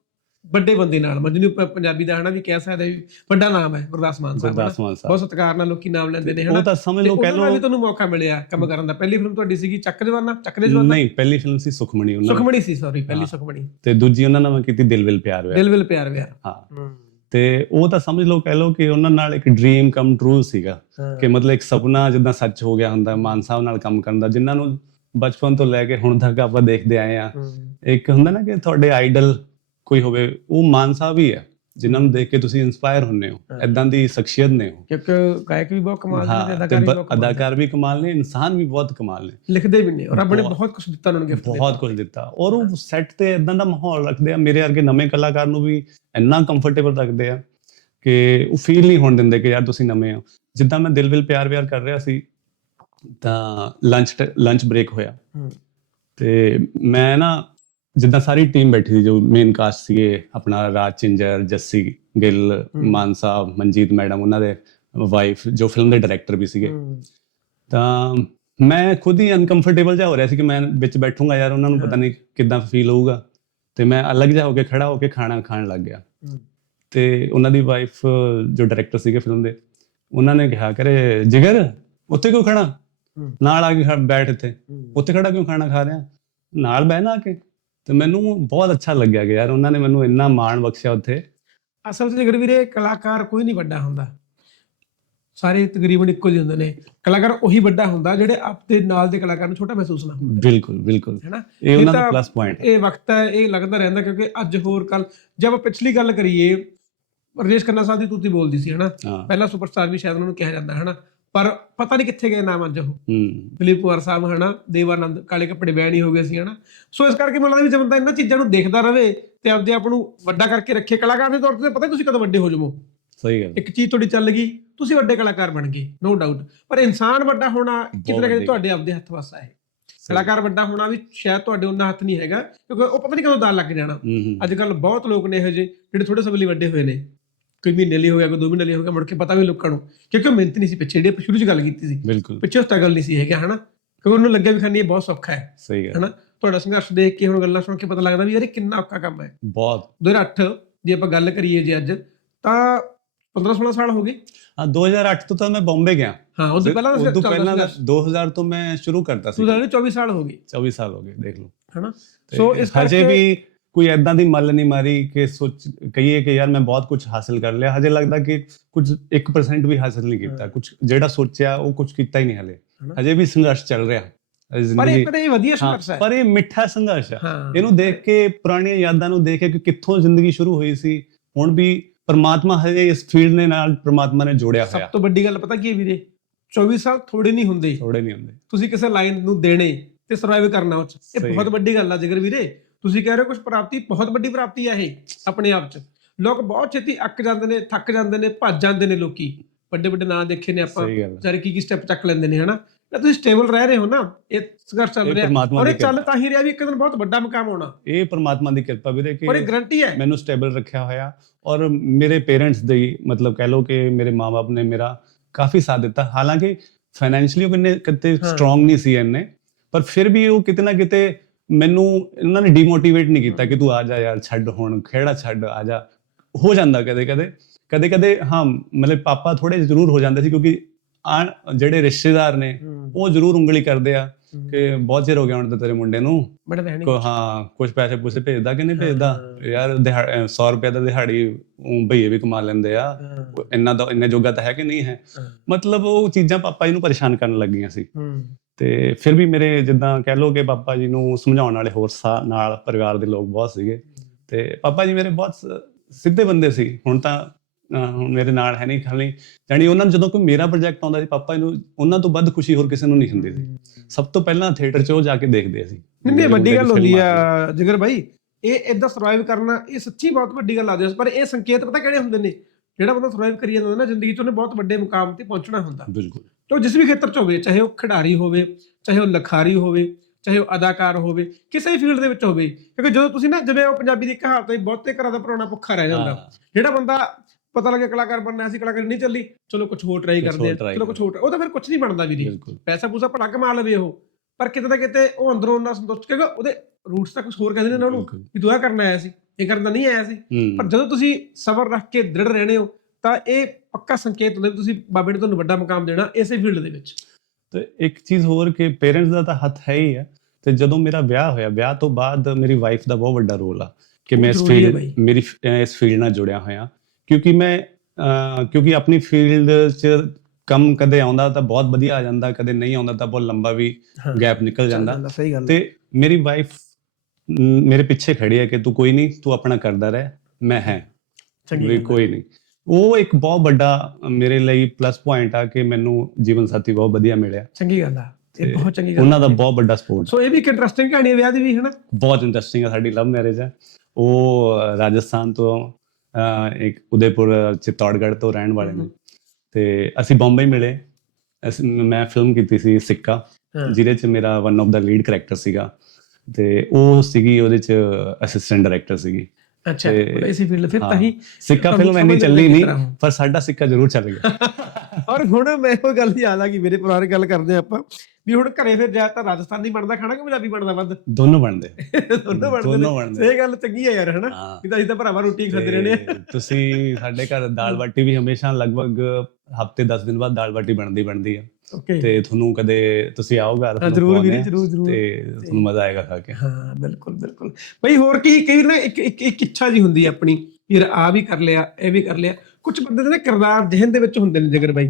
ਵੱਡੇ ਬੰਦੇ ਨਾਲ ਮੈਂ ਜਿਹਨੂੰ ਪੰਜਾਬੀ ਦਾ ਹਨਾ ਵੀ ਕਹਿ ਸਕਦੇ ਵੀ ਵੱਡਾ ਨਾਮ ਹੈ ਗੁਰਦਾਸ ਮਾਨ ਸਾਹਿਬ। ਗੁਰਦਾਸ ਮਾਨ ਸਾਹਿਬ। ਬਹੁਤ ਸਤਿਕਾਰ ਨਾਲ ਲੋਕੀ ਨਾਮ ਲੈਂਦੇ ਨੇ ਉਹ ਹਨਾ। ਤਾਂ ਸਮਝ ਲਓ ਕਹਿ ਵੀ ਲਓ ਤੁਹਾਨੂੰ ਮੌਕਾ ਮਿਲਿਆ ਕੰਮ ਕਰਨ ਦਾ। ਪਹਿਲੀ ਫਿਲਮ ਤੁਹਾਡੀ ਸੀਗੀ ਚੱਕ ਜਵਾਨਾ ਚੱਕ ਦੇ ਜਵਾਨਾ? ਨਹੀਂ ਪਹਿਲੀ ਫਿਲਮ ਸੀ ਸੁਖਮਣੀ ਉਹਨਾਂ ਦੀ ਸੁਖਮਣੀ ਸੀ ਸੌਰੀ ਪਹਿਲੀ। ਸੁਖਮਣੀ। ਤੇ ਦੂਜੀ ਉਹਨਾਂ ਨਾਲ ਮੈਂ ਕੀਤੀ ਦਿਲ ਵਿਲ ਪਿਆਰ ਹੋਇਆ ਦਿਲ ਵਿਲ ਪਿਆਰ ਵਿਆਰ ਹਾਂ। ਹੂੰ। ਤੇ ਉਹ ਤਾਂ ਸਮਝ ਲਓ ਕਹਿ ਲਓ ਕਿ ਉਹਨਾਂ ਨਾਲ ਇੱਕ ਡ੍ਰੀਮ ਕਮ ਟਰੂ ਸੀਗਾ। ਕਿ ਮਤਲਬ ਇੱਕ ਸੁਪਨਾ ਜਿੱਦਾਂ ਸੱਚ ਹੋ ਗਿਆ ਹੁੰਦਾ ਮਾਨ ਸਾਹਿਬ ਨਾਲ ਕੰਮ ਕਰਨ ਦਾ ਜਿਨ੍ਹਾਂ ਨੂੰ ਬਚਪਨ ਤੋਂ ਲੈ ਕੇ ਹੁਣ ਤੱਕ ਆਪਾਂ ਦੇਖਦੇ ਆਏ ਆ ਹੂੰ। ਇੱਕ ਹੁੰਦਾ ਨਾ ਕਿ ਤੁਹਾਡੇ ਆਈਡਲ ਕੋਈ ਹੋਵੇ ਉਹ ਮਾਨ ਸਾਹਿਬ ਹੀ ਹੈ ਜਿਨ੍ਹਾਂ ਨੂੰ ਦੇਖ ਕੇ ਤੁਸੀਂ ਇਨਸਪਾਇਰ ਹੁੰਨੇ ਹੋ ਹਾਂ। ਐਦਾਂ ਦੀ ਸ਼ਖਸੀਅਤ ਨੇ ਉਹ। ਕਿਉਂਕਿ ਗਾਇਕ ਵੀ ਬਹੁਤ ਕਮਾਲ ਦੇ ਨੇ ਹਾਂ ਅਦਾਕਾਰ ਵੀ ਅਦਾਕਾਰ ਵੀ ਕਮਾਲ ਨੇ ਇਨਸਾਨ ਵੀ ਬਹੁਤ ਕਮਾਲ ਨੇ। ਲਿਖਦੇ ਵੀ ਨੇ ਔਰ ਰੱਬ ਨੇ ਬਹੁਤ- ਕੁਝ ਦਿੱਤਾ ਉਹਨਾਂ ਨੂੰ ਗਿਫਟ ਬਹੁਤ ਕੁਝ ਦਿੱਤਾ। ਔਰ ਉਹ ਸੈੱਟ ਤੇ ਇਦਾਂ ਦਾ ਮਾਹੌਲ ਰੱਖਦੇ ਆ ਮੇਰੇ ਵਰਗੇ ਨਵੇਂ ਕਲਾਕਾਰ ਨੂੰ ਵੀ ਇੰਨਾ ਕੰਫਰਟੇਬਲ ਰੱਖਦੇ ਆ ਕਿ ਉਹ ਫੀਲ ਨਹੀਂ ਹੋਣ ਦਿੰਦੇ ਕਿ ਯਾਰ ਤੁਸੀਂ ਨਵੇਂ ਹੋ। ਜਿੱਦਾਂ ਮੈਂ ਦਿਲ ਵਿਲ ਪਿਆਰ ਪਿਆਰ ਕਰ ਰਿਹਾ ਸੀ ਤਾਂ ਲੰਚ ਲੰਚ ਬ੍ਰੇਕ ਹੋਇਆ। ਤੇ ਮੈਂ ਨਾ ਜਿੱਦਾਂ ਸਾਰੀ ਟੀਮ ਬੈਠੀ ਸੀ ਜੋ ਮੇਨ ਕਾਸਟ ਸੀਗੇ ਆਪਣਾ ਰਾਜ ਚਿੰਜਰ ਜੱਸੀ ਗਿੱਲ। ਮਾਨ ਸਾਹਿਬ ਮਨਜੀਤ ਮੈਡਮ ਉਹਨਾਂ ਦੇ ਵਾਈਫ ਜੋ ਫਿਲਮ ਦੇ ਡਾਇਰੈਕਟਰ ਵੀ ਸੀਗੇ ਤਾਂ ਮੈਂ ਖੁਦ ਹੀ ਅਨਕੰਫਰਟੇਬਲ ਜਿਹਾ ਹੋ ਰਿਹਾ ਸੀ ਕਿ ਮੈਂ ਵਿੱਚ ਬੈਠੂੰਗਾ ਯਾਰ ਉਹਨਾਂ ਨੂੰ ਪਤਾ। ਨਹੀਂ ਕਿੱਦਾਂ ਫੀਲ ਹੋਊਗਾ ਤੇ ਮੈਂ ਅਲੱਗ ਜਿਹਾ ਹੋ ਕੇ ਖੜਾ ਹੋ ਕੇ ਖਾਣਾ ਖਾਣ ਲੱਗ ਗਿਆ। ਤੇ ਉਹਨਾਂ ਦੀ ਵਾਈਫ ਜੋ ਡਾਇਰੈਕਟਰ ਸੀਗੇ ਫਿਲਮ ਦੇ ਉਹਨਾਂ ਨੇ ਕਿਹਾ ਕਰੇ ਜਿਗਰ ਉੱਥੇ ਕਿਉਂ ਖੜਾ। ਨਾਲ ਆ ਕੇ ਬੈਠ ਇੱਥੇ। ਉੱਥੇ ਖੜਾ ਕਿਉਂ ਖਾਣਾ ਖਾ ਰਿਹਾ? ਨਾਲ ਬਹਿ ਨਾ ਆ ਕੇ। ਤੇ ਮੈਨੂੰ ਬਹੁਤ ਅੱਛਾ ਲੱਗਿਆ ਕਿ ਯਾਰ ਉਹਨਾਂ ਨੇ ਮੈਨੂੰ ਇੰਨਾ ਮਾਣ ਬਖਸ਼ਿਆ ਉੱਥੇ। ਅਸਲ 'ਚ ਜਿਗਰ ਵੀਰੇ ਕਲਾਕਾਰ ਕੋਈ ਨਹੀਂ ਵੱਡਾ ਹੁੰਦਾ। ਸਾਰੇ ਤਕਰੀਬਨ ਇੱਕੋ ਜਿਹੇ ਹੁੰਦੇ ਨੇ। ਕਲਾਕਾਰ ਉਹੀ ਵੱਡਾ ਹੁੰਦਾ ਜਿਹੜੇ ਆਪਦੇ ਨਾਲ ਦੇ ਕਲਾਕਾਰ ਨੂੰ ਛੋਟਾ ਮਹਿਸੂਸ ਨਾ ਹੁੰਦਾ ਬਿਲਕੁਲ ਬਿਲਕੁਲ। ਹੈਨਾ ਇਹ ਉਹਨਾਂ ਦਾ ਪਲੱਸ ਪੁਆਇੰਟ ਹੈ। ਇਹ ਵਕਤ ਹੈ ਇਹ ਲੱਗਦਾ ਰਹਿੰਦਾ ਕਿਉਂਕਿ ਅੱਜ ਹੋਰ ਕੱਲ ਜਦ ਪਿਛਲੀ ਗੱਲ ਕਰੀਏ ਰਜੇਸ਼ ਖੰਨਾ ਸਾਹਿਬ ਦੀ ਤੂਤੀ ਬੋਲਦੀ ਸੀ ਹਨਾ ਪਹਿਲਾ ਸੁਪਰਸਟਾਰ ਵੀ ਸ਼ਾਇਦ ਉਹਨਾਂ ਨੂੰ ਕਿਹਾ ਜਾਂਦਾ ਹਨਾ ਪਰ ਪਤਾ ਨਹੀਂ ਕਿੱਥੇ ਗਏ ਨਾਮ ਅੱਜ ਉਹ। ਹੂੰ। ਦਲੀਪ ਕੁਮਾਰ ਸਾਹਿਬ ਹਨਾ ਦੇਵਾਨੰਦ ਕਾਲੇ ਕੱਪੜੇ ਬੈਣ ਹੀ ਗਏ ਸੀ ਹਨਾ। ਸੋ ਇਸ ਕਰਕੇ ਮੈਨੂੰ ਲੱਗਦਾ ਵੀ ਜੇ ਬੰਦਾ ਇਹਨਾਂ ਚੀਜ਼ਾਂ ਨੂੰ ਦੇਖਦਾ ਰਵੇ ਤੇ ਆਪਦੇ ਆਪ ਨੂੰ ਵੱਡਾ ਕਰਕੇ ਰੱਖੇ। ਕਲਾਕਾਰ ਦੇ ਤੌਰ ਤੇ ਪਤਾ ਤੁਸੀਂ ਕਦੋਂ ਵੱਡੇ ਹੋ ਜਾਵੋ ਸਹੀ ਗੱਲ ਇੱਕ ਚੀਜ਼ ਤੁਹਾਡੀ ਚੱਲ ਗਈ ਤੁਸੀਂ ਵੱਡੇ ਕਲਾਕਾਰ ਬਣ ਗਏ ਨੋ ਡਾਊਟ ਪਰ ਇਨਸਾਨ ਵੱਡਾ ਹੋਣਾ ਕਿਤੇ ਨਾ ਕਿਤੇ ਤੁਹਾਡੇ ਆਪਦੇ ਹੱਥ ਵਸਾ ਹੈ ਕਲਾਕਾਰ ਵੱਡਾ ਹੋਣਾ ਵੀ ਸ਼ਾਇਦ ਤੁਹਾਡੇ ਉਹਨਾਂ ਹੱਥ ਨਹੀਂ ਹੈਗਾ ਕਿਉਂਕਿ ਉਹ ਪਤਾ ਨਹੀਂ ਕਦੋਂ ਦਾਲ ਲੱਗ ਜਾਣਾ। ਅੱਜ ਕੱਲ ਬਹੁਤ ਲੋਕ ਨੇ ਇਹੋ ਜਿਹੇ ਜਿਹੜੇ ਥੋੜੇ ਸਮੇਂ ਲਈ ਵੱਡੇ ਹੋਏ ਨੇ। ਕੋਈ ਮਹੀਨੇ ਲਈ ਹੋ ਗਿਆ ਕੋਈ ਦੋ ਮਹੀਨੇ ਲਈ ਹੋ ਗਿਆ ਮੁੜ ਕੇ ਪਤਾ ਵੀ ਲੋਕਾਂ ਨੂੰ ਕਿਉਂਕਿ ਉਹ ਮਿਹਨਤ ਨਹੀਂ ਸੀ ਪਿੱਛੇ ਜਿਹੜੀ ਸ਼ੁਰੂ ਚ ਗੱਲ ਕੀਤੀ ਸੀ ਬਿਲਕੁਲ। ਪਿੱਛੇ ਸਟਰਗਲ ਨਹੀਂ ਸੀ ਹੈਗਾ ਹਨਾ? ਕਿਉਂਕਿ ਉਹਨੂੰ ਲੱਗਿਆ ਵੀ ਖਾਨੀ ਇਹ ਬਹੁਤ ਸੌਖਾ ਹੈ ਸਹੀ ਗੱਲ। ਹਨਾ? ਤੁਹਾਡਾ ਸੰਘਰਸ਼ ਦੇਖ ਕੇ ਹੁਣ ਗੱਲਾਂ ਸੁਣ ਕੇ ਪਤਾ ਲੱਗਦਾ ਵੀ ਯਾਰ ਇਹ ਕਿੰਨਾ ਔਖਾ ਕੰਮ ਹੈ। ਬਹੁਤ। 2008 ਜੇ ਆਪਾਂ ਗੱਲ ਕਰੀਏ ਜੇ ਅੱਜ ਤਾਂ 15 16 ਸਾਲ ਹੋ ਗਏ। ਹਾਂ 2008 ਤੋਂ ਤਾਂ ਮੈਂ ਬੰਬੇ ਗਿਆ। ਹਾਂ ਉਹ ਤੋਂ ਪਹਿਲਾਂ ਤਾਂ ਉਦੋਂ ਚੱਲਦਾ ਪਹਿਲਾਂ ਸੀਗਾ। ਤਾਂ 2000 ਤੋਂ ਮੈਂ ਸ਼ੁਰੂ ਕਰਤਾ ਸੀ। 2024 ਸਾਲ ਹੋ ਗਏ। 24 ਸਾਲ ਹੋ ਗਏ ਦੇਖ ਲਓ। ਹਨਾ? ਤੇ ਸੋ ਇਸ ਹਜੇ ਵੀ ਕੋਈ ਐਦਾਂ ਦੀ ਮੱਲ ਨਹੀਂ ਮਾਰੀ ਕਿ ਸੋਚ ਕਹੀਏ ਕਿ ਯਾਰ ਮੈਂ ਬਹੁਤ ਕੁਝ ਹਾਸਿਲ ਕਰ ਲਿਆ। ਹਜੇ ਲੱਗਦਾ ਕਿ ਕੁਝ 1% ਵੀ ਹਾਸਿਲ ਨਹੀਂ ਕੀਤਾ। ਕੁਝ ਜਿਹੜਾ ਸੋਚਿਆ ਉਹ ਕੁਝ ਕੀਤਾ ਹੀ ਨਹੀਂ ਹਲੇ। ਹਜੇ ਵੀ ਸੰਘਰਸ਼ ਚੱਲ ਰਿਹਾ। ਪਰ ਇਹ ਪਰ ਇਹ ਵਧੀਆ ਸੰਘਰਸ਼ ਹੈ। ਪਰ ਇਹ ਮਿੱਠਾ ਸੰਘਰਸ਼ ਹੈ। ਇਹਨੂੰ ਦੇਖ ਕੇ ਪੁਰਾਣੀਆਂ ਯਾਦਾਂ ਨੂੰ ਦੇਖ ਕੇ ਕਿ ਕਿੱਥੋਂ ਜ਼ਿੰਦਗੀ ਸ਼ੁਰੂ ਹੋਈ ਸੀ ਹੁਣ ਵੀ ਪਰਮਾਤਮਾ ਹਜੇ ਇਸ ਫੀਲਡ ਦੇ ਨਾਲ ਪਰਮਾਤਮਾ ਨੇ ਜੋੜਿਆ ਸਭ ਹੋਇਆ। ਤੋਂ ਵੱਡੀ ਗੱਲ ਪਤਾ ਕੀ ਹੈ ਵੀਰੇ? 24 ਸਾਲ ਥੋੜੇ ਨਹੀਂ ਹੁੰਦੇ। ਥੋੜੇ ਨਹੀਂ ਹੁੰਦੇ। ਤੁਸੀਂ ਕਿਸੇ ਲਾਈਨ ਨੂੰ ਦੇਣੇ ਤੇ ਸਰਵਾਈਵ ਕਰਨਾ ਉਹ 'ਚ। ਇਹ ਬਹੁਤ। ਵੱਡੀ ਗੱਲ ਆ। ਜਿਗਰ ਵੀਰੇ ਤੁਸੀਂ ਕਹਿ ਰਹੇ ਹੋ ਕੁਝ ਪ੍ਰਾਪਤੀ ਬਹੁਤ ਵੱਡੀ ਪ੍ਰਾਪਤੀ ਆ ਇਹ ਆਪਣੇ ਆਪ 'ਚ। ਲੋਕ ਬਹੁਤ ਛੇਤੀ ਅੱਕ ਜਾਂਦੇ ਨੇ ਥੱਕ ਜਾਂਦੇ ਨੇ ਭੱਜ ਜਾਂਦੇ ਨੇ ਲੋਕੀ। ਵੱਡੇ ਵੱਡੇ ਨਾਂ ਦੇਖੇ ਨੇ ਆਪਾਂ ਹੈ। ਵਿਚਾਰੇ ਕੀ ਕੀ ਸਟੈਪ ਚੱਕ ਲੈਂਦੇ ਨੇ ਹਨਾ? ਜੇ ਤੁਸੀਂ ਸਟੇਬਲ ਰਹਿ ਰਹੇ ਹੋ ਨਾ ਇਹ ਸੰਘਰਸ਼ ਚੱਲ ਰਿਹਾ। ਔਰ ਇਹ ਚੱਲ ਤਾਂ ਹੀ ਰਿਹਾ ਵੀ ਇੱਕ ਦਿਨ ਬਹੁਤ ਵੱਡਾ ਮੁਕਾਮ ਹੋਣਾ ਇਹ ਪਰਮਾਤਮਾ ਦੀ ਕਿਰਪਾ ਵੀਰੇ ਕਿ ਔਰ ਇਹ ਗਰੰਟੀ ਹੈ। ਮੈਨੂੰ ਸਟੇਬਲ ਰੱਖਿਆ ਹੋਇਆ। ਔਰ ਮੇਰੇ ਪੇਰੈਂਟਸ ਦੇ ਹੀ, ਮਤਲਬ ਕਹਿ ਲਓ ਕਿ ਮੇਰੇ ਮਾਪੇ ਨੇ ਮੇਰਾ ਕਾਫੀ ਸਾਥ ਦਿੱਤਾ। ਹਾਲਾਂਕਿ ਫਾਈਨੈਂਸ਼ੀਅਲੀ ਉਹ ਕਿੰਨੇ ਕਿਤੇ ਹਾਂ। ਸਟਰੋਂਗ ਨਹੀਂ ਸੀ ਇੰਨੇ। ਪਰ ਫਿਰ ਵੀ ਉਹ ਕਿਤੇ ਨਾ ਕਿਤੇ ਮੈਨੂੰ ਇਹਨਾਂ ਨੇ ਡੀਮੋਟੀਵੇਟ ਨਹੀਂ ਕੀਤਾ ਕਿ ਤੂੰ ਆ ਜਾ ਯਾਰ ਛੱਡ ਹੁਣ ਖੇੜਾ ਛੱਡ ਆ ਜਾ। ਹੋ ਜਾਂਦਾ ਕਦੇ ਕਦੇ। ਕਦੇ ਕਦੇ ਹਾਂ ਮਤਲਬ ਪਾਪਾ ਥੋੜੇ ਜ਼ਰੂਰ ਹੋ ਜਾਂਦੇ ਸੀ ਕਿਉਂਕਿ ਜਿਹੜੇ ਰਿਸ਼ਤੇਦਾਰ ਨੇ ਉਹ ਜ਼ਰੂਰ ਉਂਗਲੀ ਕਰਦੇ ਆ। ਕਿ ਬਹੁਤ ਚਿਰ ਹੋ ਗਿਆ ਹੁਣ ਤਾਂ ਤੇਰੇ ਮੁੰਡੇ ਨੂੰ। ਬੜਾ ਰਹਿਣੀ ਕੋ ਹਾਂ ਕੁਝ ਪੈਸੇ ਪੂਸੇ ਭੇਜਦਾ ਕਿ ਨਹੀਂ ਭੇਜਦਾ। ਯਾਰ ਦਿਹਾ- ਅਹ 100 ਰੁਪਏ ਦਾ ਦਿਹਾੜੀ ਭਈਏ ਵੀ ਕਮਾ ਲੈਂਦੇ ਆ। ਇੰਨਾ ਦਾ ਇੰਨਾ ਜੋਗਾ ਤਾਂ ਹੈ ਕਿ ਨਹੀਂ ਹੈ? ਮਤਲਬ ਉਹ ਚੀਜ਼ਾਂ ਪਾਪਾ ਜੀ ਨੂੰ ਪਰੇਸ਼ਾਨ ਕਰਨ ਲੱਗੀਆਂ ਸੀ। ਤੇ ਫਿਰ ਵੀ ਮੇਰੇ ਜਿੱਦਾਂ ਕਹਿ ਲਓ ਕਿ ਪਾਪਾ ਜੀ ਨੂੰ ਸਮਝਾਉਣ ਵਾਲੇ ਹੋਰ ਸਾ- ਨਾਲ ਪਰਿਵਾਰ ਦੇ ਲੋਕ ਬਹੁਤ ਸੀਗੇ। ਤੇ ਪਾਪਾ ਜੀ ਮੇਰੇ ਬਹੁਤ ਸਿੱਧੇ ਬੰਦੇ ਸੀ। ਹੁਣ ਤਾਂ ਹੁਣ ਮੇਰੇ ਨਾਲ ਹੈ ਨਹੀਂ ਖਾਲੀ। ਜਾਣੀ ਉਹਨਾਂ ਨੂੰ ਜਦੋਂ ਕੋਈ ਮੇਰਾ ਪ੍ਰੋਜੈਕਟ ਆਉਂਦਾ ਸੀ ਪਾਪਾ ਜੀ ਨੂੰ ਉਹਨਾਂ ਤੋਂ ਵੱਧ ਖੁਸ਼ੀ ਹੋਰ ਕਿਸੇ ਨੂੰ ਨਹੀਂ ਹੁੰਦੀ ਸੀ। ਸਭ ਤੋਂ ਪਹਿਲਾਂ ਥੀਏਟਰ 'ਚ ਉਹ ਜਾ ਕੇ ਦੇਖਦੇ ਸੀ। ਨਹੀਂ ਮੇਰੇ ਵੱਡੀ ਗੱਲ ਹੁੰਦੀ ਆ ਆ ਜਿਗਰ ਭਾਈ ਇਹ ਇਦਾਂ ਸਰਵਾਈਵ ਕਰਨਾ ਇਹ ਸੱਚੀ ਬਹੁਤ ਵੱਡੀ ਗੱਲ ਆਦੀ ਪਰ ਇਹ ਸੰਕੇਤ ਪਤਾ ਕਿਹੜੇ ਹੁੰਦੇ ਨੇ? ਜਿਹੜਾ ਬੰਦਾ ਸਰਵਾਈਵ ਕਰੀ ਜਾਂਦਾ ਨਾ ਜ਼ਿੰਦਗੀ 'ਚ ਉਹਨੇ ਬਹੁਤ ਵੱਡੇ ਮੁਕਾਮ ਤੇ ਪਹੁੰਚਣਾ ਹੁੰਦਾ। ਬਿਲਕੁਲ। ਤੇ ਜਿਸ ਵੀ ਖੇਤਰ 'ਚ ਹੋਵੇ ਚਾਹੇ ਉਹ ਖਿਡਾਰੀ ਹੋਵੇ ਚਾਹੇ ਉਹ ਲਖਾਰੀ ਹੋਵੇ ਚਾਹੇ ਉਹ ਅਦਾਕਾਰ ਹੋਵੇ ਕਿਸੇ ਵੀ ਫੀਲਡ ਦੇ ਵਿੱਚ ਹੋਵੇ ਕਿਉਂਕਿ ਜਦੋਂ ਤੁਸੀਂ ਨਾ ਜਿਵੇਂ ਉਹ ਪੰਜਾਬੀ ਦੀ ਕਹਾਵਤ ਹੈ ਬਹੁਤੇ ਘਰਾਂ ਦਾ ਪੁਰਾਣਾ ਭੁੱਖਾ ਰਹਿ ਜਾਂਦਾ। ਜਿਹੜਾ ਬੰਦਾ ਪਤਾ ਲੱਗਿਆ ਕਲਾਕਾਰ ਬਣਨਾ ਸੀ ਕਲਾਕਾਰ ਨਹੀਂ ਚੱਲੀ ਚਲੋ ਕੁਝ ਹੋਰ ਟਰਾਈ ਕਰਦੇ ਆ ਚਲੋ ਕੁਝ ਹੋਰ ਉਹ ਤਾਂ ਫਿਰ ਕੁਝ ਨਹੀਂ ਬਣਦਾ ਵੀਰੇ। ਪੈਸਾ ਪੂਸਾ ਭਲਾ ਕਮਾ ਲਵੇ ਉਹ ਪਰ ਕਿਤੇ ਨਾ ਕਿਤੇ ਉਹ ਅੰਦਰੋਂ ਉਹਨਾਂ ਸੰਤੁਸ਼ਟ ਕਿਉਂਕਿ ਉਹਦੇ ਰੂਟਸ ਤਾਂ ਕੁਝ ਹੋਰ ਕਹਿੰਦੇ ਨੇ ਨਾ ਉਹਨੂੰ ਬਿਲਕੁਲ। ਵੀ ਇਹ ਕਰਨ ਆਇਆ ਸੀ। ਇਹ ਕਰਨ ਤਾਂ ਨਹੀਂ ਆਇਆ ਸੀ। ਪਰ ਜਦੋਂ ਤੁਸੀਂ ਸਬਰ ਰੱਖ ਕੇ ਦ੍ਰਿੜ ਰਹਿਣੇ ਹੋ ਤਾਂ ਇਹ ਪੱਕਾ ਸੰਕੇਤ ਹੁੰਦਾ ਵੀ ਤੁਸੀਂ ਬਾਬੇ ਨੇ ਤੁਹਾਨੂੰ ਵੱਡਾ ਮੁਕਾਮ ਦੇਣਾ ਇਸੇ ਫੀਲਡ ਦੇ ਵਿੱਚ। ਤੇ ਇੱਕ ਚੀਜ਼ ਹੋਰ ਕਿ ਪੇਰੈਂਟਸ ਦਾ ਤਾਂ ਹੱਥ ਹੈ ਹੀ ਹੈ ਤੇ ਜਦੋਂ ਮੇਰਾ ਵਿਆਹ ਹੋਇਆ ਵਿਆਹ ਤੋਂ ਬਾਅਦ ਮੇਰੀ ਵਾਈਫ ਦਾ ਬਹੁਤ ਵੱਡਾ ਰੋਲ ਆ ਕਿ ਮੈਂ ਇਸ ਫੀਲਡ। ਮੇਰੀ ਇਸ ਫੀਲਡ ਨਾਲ ਜੁੜਿਆ ਹੋਇਆ। ਕਿਉਂਕਿ ਮੈਂ ਕਿਉਂਕਿ ਆਪਣੀ ਫੀਲਡ 'ਚ ਕੰਮ ਕਦੇ ਆਉਂਦਾ ਤਾਂ ਬਹੁਤ ਵਧੀਆ ਆ ਜਾਂਦਾ ਕਦੇ ਨਹੀਂ ਆਉਂਦਾ ਤਾਂ ਬਹੁਤ ਲੰਬਾ ਵੀ ਗੈਪ ਨਿਕਲ ਜਾਂਦਾ। ਤੇ ਮੇਰੀ ਵਾਈਫ ਮੇਰੇ ਪਿੱਛੇ ਖੜੀ ਹੈ ਕਿ ਤੂੰ ਕੋਈ ਨਹੀਂ ਤੂੰ ਆਪਣਾ ਕਰਦਾ ਰਹਿ ਮੈਂ ਹੈ। ਚੰਗੀ ਵੀ। ਕੋਈ ਨਹੀਂ। ਉਹ ਇੱਕ ਬਹੁਤ ਵੱਡਾ ਮੇਰੇ ਲਈ ਪਲੱਸ ਪੁਆਇੰਟ ਆ ਕਿ ਮੈਨੂੰ ਜੀਵਨ ਸਾਥੀ ਬਹੁਤ ਵਧੀਆ ਮਿਲਿਆ। ਚੰਗੀ ਗੱਲ ਆ। ਇਹ ਬਹੁਤ ਚੰਗੀ ਗੱਲ ਉਹਨਾਂ ਦਾ। ਬਹੁਤ ਵੱਡਾ ਸਪੋਰਟ ਸੋ ਇਹ ਵੀ ਇੱਕ ਇੰਟਰਸਟਿੰਗ ਕਹਾਣੀ ਹੈ ਵਿਆਹ ਦੀ ਵੀ ਹੈ ਨਾ ਬਹੁਤ ਇੰਟਰਸਟਿੰਗ ਹੈ ਸਾਡੀ ਲਵ ਮੈਰਿਜ ਹੈ ਉਹ ਰਾਜਸਥਾਨ ਤੋਂ ਇੱਕ ਉਦੈਪੁਰ ਚਿੱਤੌੜਗੜ੍ਹ ਤੋਂ ਰਹਿਣ ਵਾਲੇ ਨੇ। ਤੇ ਅਸੀਂ ਬੰਬਈ ਮਿਲੇ। ਮੈਂ ਫਿਲਮ ਕੀਤੀ ਸੀ ਸਿੱਕਾ। ਜਿਹਦੇ ਚ ਮੇਰਾ one of the lead character ਸੀਗਾ। ਤੇ ਉਹ ਸੀਗੀ ਉਹਦੇ ਚ ਅਸਿਸਟੈਂਟ ਡਾਇਰੈਕਟਰ ਸੀਗੀ। ਅੱਛਾ ਇਸੇ ਫੀਲਡ ਫਿਰ ਤਾਂ ਹਾਂ। ਸਿੱਕਾ ਫਿਲਮ ਸਮਝ ਚੱਲੀ ਨਹੀਂ। ਪਰ ਸਾਡਾ ਸਿੱਕਾ ਜ਼ਰੂਰ ਚੱਲ ਗਿਆ। <laughs> ਔਰ ਹੁਣ ਮੈਂ ਉਹ ਗੱਲ ਯਾਦ ਆ ਗਈ ਮੇਰੇ ਪਰਿਵਾਰ ਗੱਲ ਕਰਦੇ ਆਪਾਂ। ਵੀ ਹੁਣ ਘਰੇ ਫਿਰ ਜਾ ਤਾਂ ਰਾਜਸਥਾਨੀ ਬਣਦਾ ਖਾਣਾ ਕਿ ਪੰਜਾਬੀ ਬਣਦਾ ਵੱਧ? ਦੋਨੋਂ ਬਣਦੇ। <laughs> ਦੋਨੋਂ ਬਣਦੇ ਦੋਨੋਂ ਨੇ ਬਣਦੇ। ਇਹ ਗੱਲ ਚੰਗੀ ਆ ਯਾਰ ਹਨਾ? ਵੀ ਤਾਂ ਅਸੀਂ ਤਾਂ ਭਰਾਵਾ ਰੋਟੀ ਖਾਂਦੇ ਰਹਿੰਦੇ ਆ <laughs> ਤੁਸੀਂ ਸਾਡੇ ਘਰ ਦਾਲ ਬਾਟੀ ਵੀ ਹਮੇਸ਼ਾ ਲਗਭਗ ਹਫ਼ਤੇ 10 ਦਿਨ ਬਾਅਦ ਦਾਲ ਬਾਟੀ ਬਣਦੀ ਬਣਦੀ ਆ। ਓਕੇ ਤੇ ਤੁਹਾਨੂੰ ਕਦੇ ਤੁਸੀਂ ਆਓ ਘਰ ਤੁਹਾਨੂੰ ਜਰੂਰ ਵੀਰੇ ਜਰੂਰ ਜਰੂਰ। ਤੇ ਤੁਹਾਨੂੰ ਮਜ਼ਾ ਆਏਗਾ ਖਾ ਕੇ। ਹਾਂ ਬਿਲਕੁਲ ਬਿਲਕੁਲ। ਬਈ ਹੋਰ ਕੀ ਕਈ ਨਾ ਇੱਕ ਇੱਕ ਇੱਕ ਇੱਛਾ ਜੀ ਹੁੰਦੀ ਹੈ ਆਪਣੀ ਯਾਰ ਆ ਵੀ ਕਰ ਲਿਆ ਇਹ ਵੀ ਕਰ ਲਿਆ। ਕੁਝ ਬੰਦੇ ਦੇ ਨਾ ਕਿਰਦਾਰ ਜਿਹਨ ਦੇ ਵਿੱਚ ਹੁੰਦੇ ਨੇ ਜਿਗਰ ਬਾਈ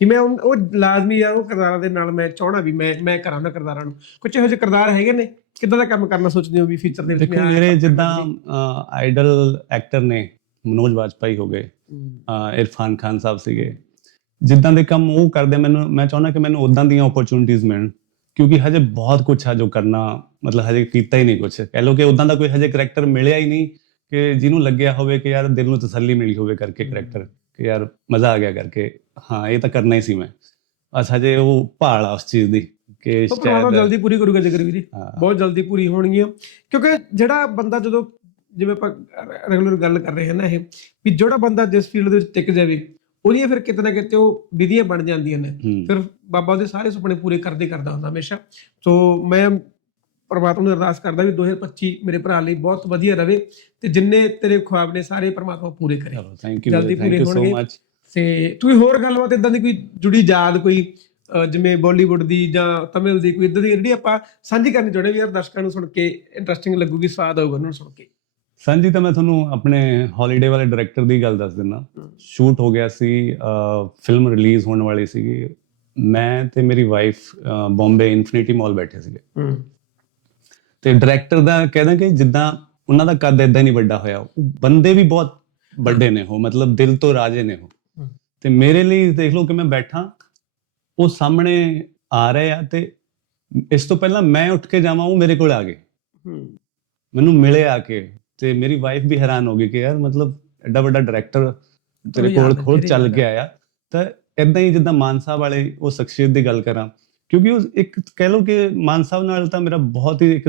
ਕਿ ਮੈਂ ਉਹ ਲਾਜ਼ਮੀ ਆ ਉਹ ਕਿਰਦਾਰਾਂ ਦੇ ਨਾਲ ਮੈਂ ਚਾਹਣਾ ਵੀ ਮੈਂ ਮੈਂ ਕਰਾਂ ਉਹਨਾਂ ਕਿਰਦਾਰਾਂ ਨੂੰ। ਕੁਝ ਇਹੋ ਜਿਹੇ ਕਿਰਦਾਰ ਹੈਗੇ ਨੇ? ਕਿੱਦਾਂ ਦਾ ਕੰਮ ਕਰਨਾ ਸੋਚਦੇ ਹੋ ਵੀ ਫਿਊਚਰ ਦੇ ਵਿੱਚ ਦੇਖੋ ਮੇਰੇ ਜਿੱਦਾਂ ਆਈਡਲ ਐਕਟਰ ਨੇ ਮਨੋਜ ਵਾਜਪਾਈ ਹੋ ਗਏ। ਇਰਫਾਨ ਖਾਨ ਸਾਹਿਬ ਸੀਗੇ। ਜਿੱਦਾਂ ਦੇ ਕੰਮ ਉਹ ਕਰਦੇ ਮੈਨੂੰ ਮੈਂ ਚਾਹੁੰਦਾ ਕਿ ਮੈਨੂੰ ਉਦਾਂ ਦੀਆਂ ਓਪਰਚੁਨਿਟੀਜ਼ ਮਿਲਣ ਕਿਉਂਕਿ ਹਜੇ ਬਹੁਤ ਕੁਝ ਆ ਜੋ ਕਰਨਾ ਮਤਲਬ ਹਜੇ ਕੀਤਾ ਹੀ ਨਹੀਂ ਕੁਝ ਕਹਿ ਲਓ ਕਿ ਉਦਾਂ ਦਾ ਕੋਈ ਹਜੇ ਕਰੈਕਟਰ ਮਿਲਿਆ ਹੀ ਨਹੀਂ ਕਿ ਜਿਹਨੂੰ ਲੱਗਿਆ ਹੋਵੇ ਕਿ ਯਾਰ ਦਿਲ ਨੂੰ ਤਸੱਲੀ ਮਿਲੀ ਹੋਵੇ ਕਰਕੇ ਕਰੈਕਟਰ ਕਿ ਯਾਰ ਮਜ਼ਾ ਆ ਗਿਆ ਕਰਕੇ। ਹਾਂ ਇਹ ਤਾਂ ਕਰਨਾ ਹੀ ਸੀ ਮੈਂ। ਬਸ ਹਜੇ ਉਹ ਭਾਲ ਆ ਉਸ ਚੀਜ਼ ਦੀ ਕਿ ਸ਼ਾਇਦ ਜਲਦੀ ਪੂਰੀ ਕਰੂਗਾ ਜਿਗਰ ਵੀਰੇ। ਹਾਂ, ਬਹੁਤ ਜਲਦੀ ਪੂਰੀ ਹੋਣਗੀਆਂ। ਕਿਉਂਕਿ ਜਿਹੜਾ ਬੰਦਾ ਜਦੋਂ ਜਿਵੇਂ ਆਪਾਂ ਰੈਗੂਲਰ ਗੱਲ ਕਰ ਰਹੇ ਹਾਂ ਨਾ ਇਹ ਵੀ ਜਿਹੜਾ ਬੰਦਾ ਜਿਸ ਫੀਲਡ ਦੇ ਵਿੱਚ ਟਿਕ ਜਾਵੇ ਉਹਦੀਆਂ ਫਿਰ ਕਿਤੇ ਨਾ ਕਿਤੇ ਉਹ ਵਿਧੀਆਂ ਬਣ ਜਾਂਦੀਆਂ ਨੇ। ਫਿਰ ਬਾਬਾ ਉਹਦੇ ਸਾਰੇ ਸੁਪਨੇ ਪੂਰੇ ਕਰਦੇ ਕਰਦਾ ਹੁੰਦਾ ਹਮੇਸ਼ਾ। ਸੋ ਮੈਂ ਪਰਮਾਤਮਾ ਨੂੰ ਅਰਦਾਸ ਕਰਦਾ ਵੀ 2025 ਮੇਰੇ ਭਰਾ ਲਈ ਬਹੁਤ ਵਧੀਆ ਰਵੇ ਤੇ ਜਿੰਨੇ ਤੇਰੇ ਖੁਆਬ ਨੇ ਸਾਰੇ ਪਰਮਾਤਮਾ ਪੂਰੇ ਕਰੇ। ਚਲੋ ਥੈਂਕ ਯੂ ਜਲਦੀ ਪੂਰੇ ਹੋਣਗੇ। ਤੇ ਕੋਈ ਹੋਰ ਗੱਲਬਾਤ ਇਦਾਂ ਦੀ ਕੋਈ ਜੁੜੀ ਯਾਦ ਕੋਈ ਜਿਵੇਂ ਬਾਲੀਵੁੱਡ ਦੀ ਜਾਂ ਤਮਿਲ ਦੀ ਕੋਈ ਇਦਾਂ ਦੀ ਜਿਹੜੀ ਆਪਾਂ ਸਾਂਝੀ ਕਰਨੀ ਚਾਹੁੰਦੇ ਵੀ ਯਾਰ ਦਰਸ਼ਕਾਂ ਨੂੰ ਸੁਣ ਕੇ ਇੰਟਰਸਟਿੰਗ ਲੱਗੂਗੀ ਸਵਾਦ ਆਊਗਾ ਉਹਨਾਂ ਨੂੰ ਸੁਣ ਕੇ। ਸੰਜੀ ਤਾਂ ਮੈਂ ਤੁਹਾਨੂੰ ਆਪਣੇ ਹੌਲੀਡੇ ਵਾਲੇ ਡਾਇਰੈਕਟਰ ਦੀ ਗੱਲ ਦੱਸ ਦਿੰਦਾ। ਹਮ। ਸ਼ੂਟ ਹੋ ਗਿਆ ਸੀ ਫਿਲਮ ਰਿਲੀਜ਼ ਹੋਣ ਵਾਲੀ ਸੀਗੀ ਮੈਂ ਤੇ ਮੇਰੀ ਵਾਈਫ ਬੰਬੇ ਇਨਫਿਨਿਟੀ ਮਾਲ ਬੈਠੇ ਸੀਗੇ। ਤੇ ਡਾਇਰੈਕਟਰ ਦਾ ਕਹਿੰਦਾ ਕਿ ਜਿੱਦਾਂ ਉਹਨਾਂ ਦਾ ਕੱਦ ਇਦਾਂ ਨਹੀਂ ਵੱਡਾ ਹੋਇਆ ਉਹ ਬੰਦੇ ਵੀ ਬਹੁਤ ਵੱਡੇ ਨੇ ਉਹ ਮਤਲਬ ਦਿਲ ਤੋਂ ਰਾਜੇ ਨੇ ਉਹ। ਤੇ ਮੇਰੇ ਲਈ ਦੇਖ ਲਓ ਕਿ ਮੈਂ ਬੈਠਾ ਉਹ ਸਾਹਮਣੇ ਆ ਰਹੇ ਆ ਤੇ ਇਸ ਤੋਂ ਪਹਿਲਾਂ ਮੈਂ ਉੱਠ ਕੇ ਜਾਵਾਂ ਉਹ ਮੇਰੇ ਕੋਲ ਆ ਗਏ। ਮੈਨੂੰ ਮਿਲੇ ਆ ਕੇ। ਤੇ ਮੇਰੀ ਵਾਈਫ ਵੀ ਹੈਰਾਨ ਹੋ ਗਈ ਕਿ ਯਾਰ ਮਤਲਬ ਐਡਾ ਵੱਡਾ ਡਾਇਰੈਕਟਰ ਤੇਰੇ ਕੋਲ ਖੁਦ ਚੱਲ ਕੇ ਆਇਆ। ਤਾਂ ਇਦਾਂ ਹੀ ਜਿੱਦਾਂ ਮਾਨ ਸਾਹਿਬ ਵਾਲੇ ਉਹ ਸ਼ਖਸੀਅਤ ਦੀ ਗੱਲ ਕਰਾਂ ਕਿਉਂਕਿ ਉਹ ਇੱਕ ਕਹਿ ਲਓ ਕਿ ਮਾਨ ਸਾਹਿਬ ਨਾਲ ਤਾਂ ਮੇਰਾ ਬਹੁਤ ਹੀ ਇੱਕ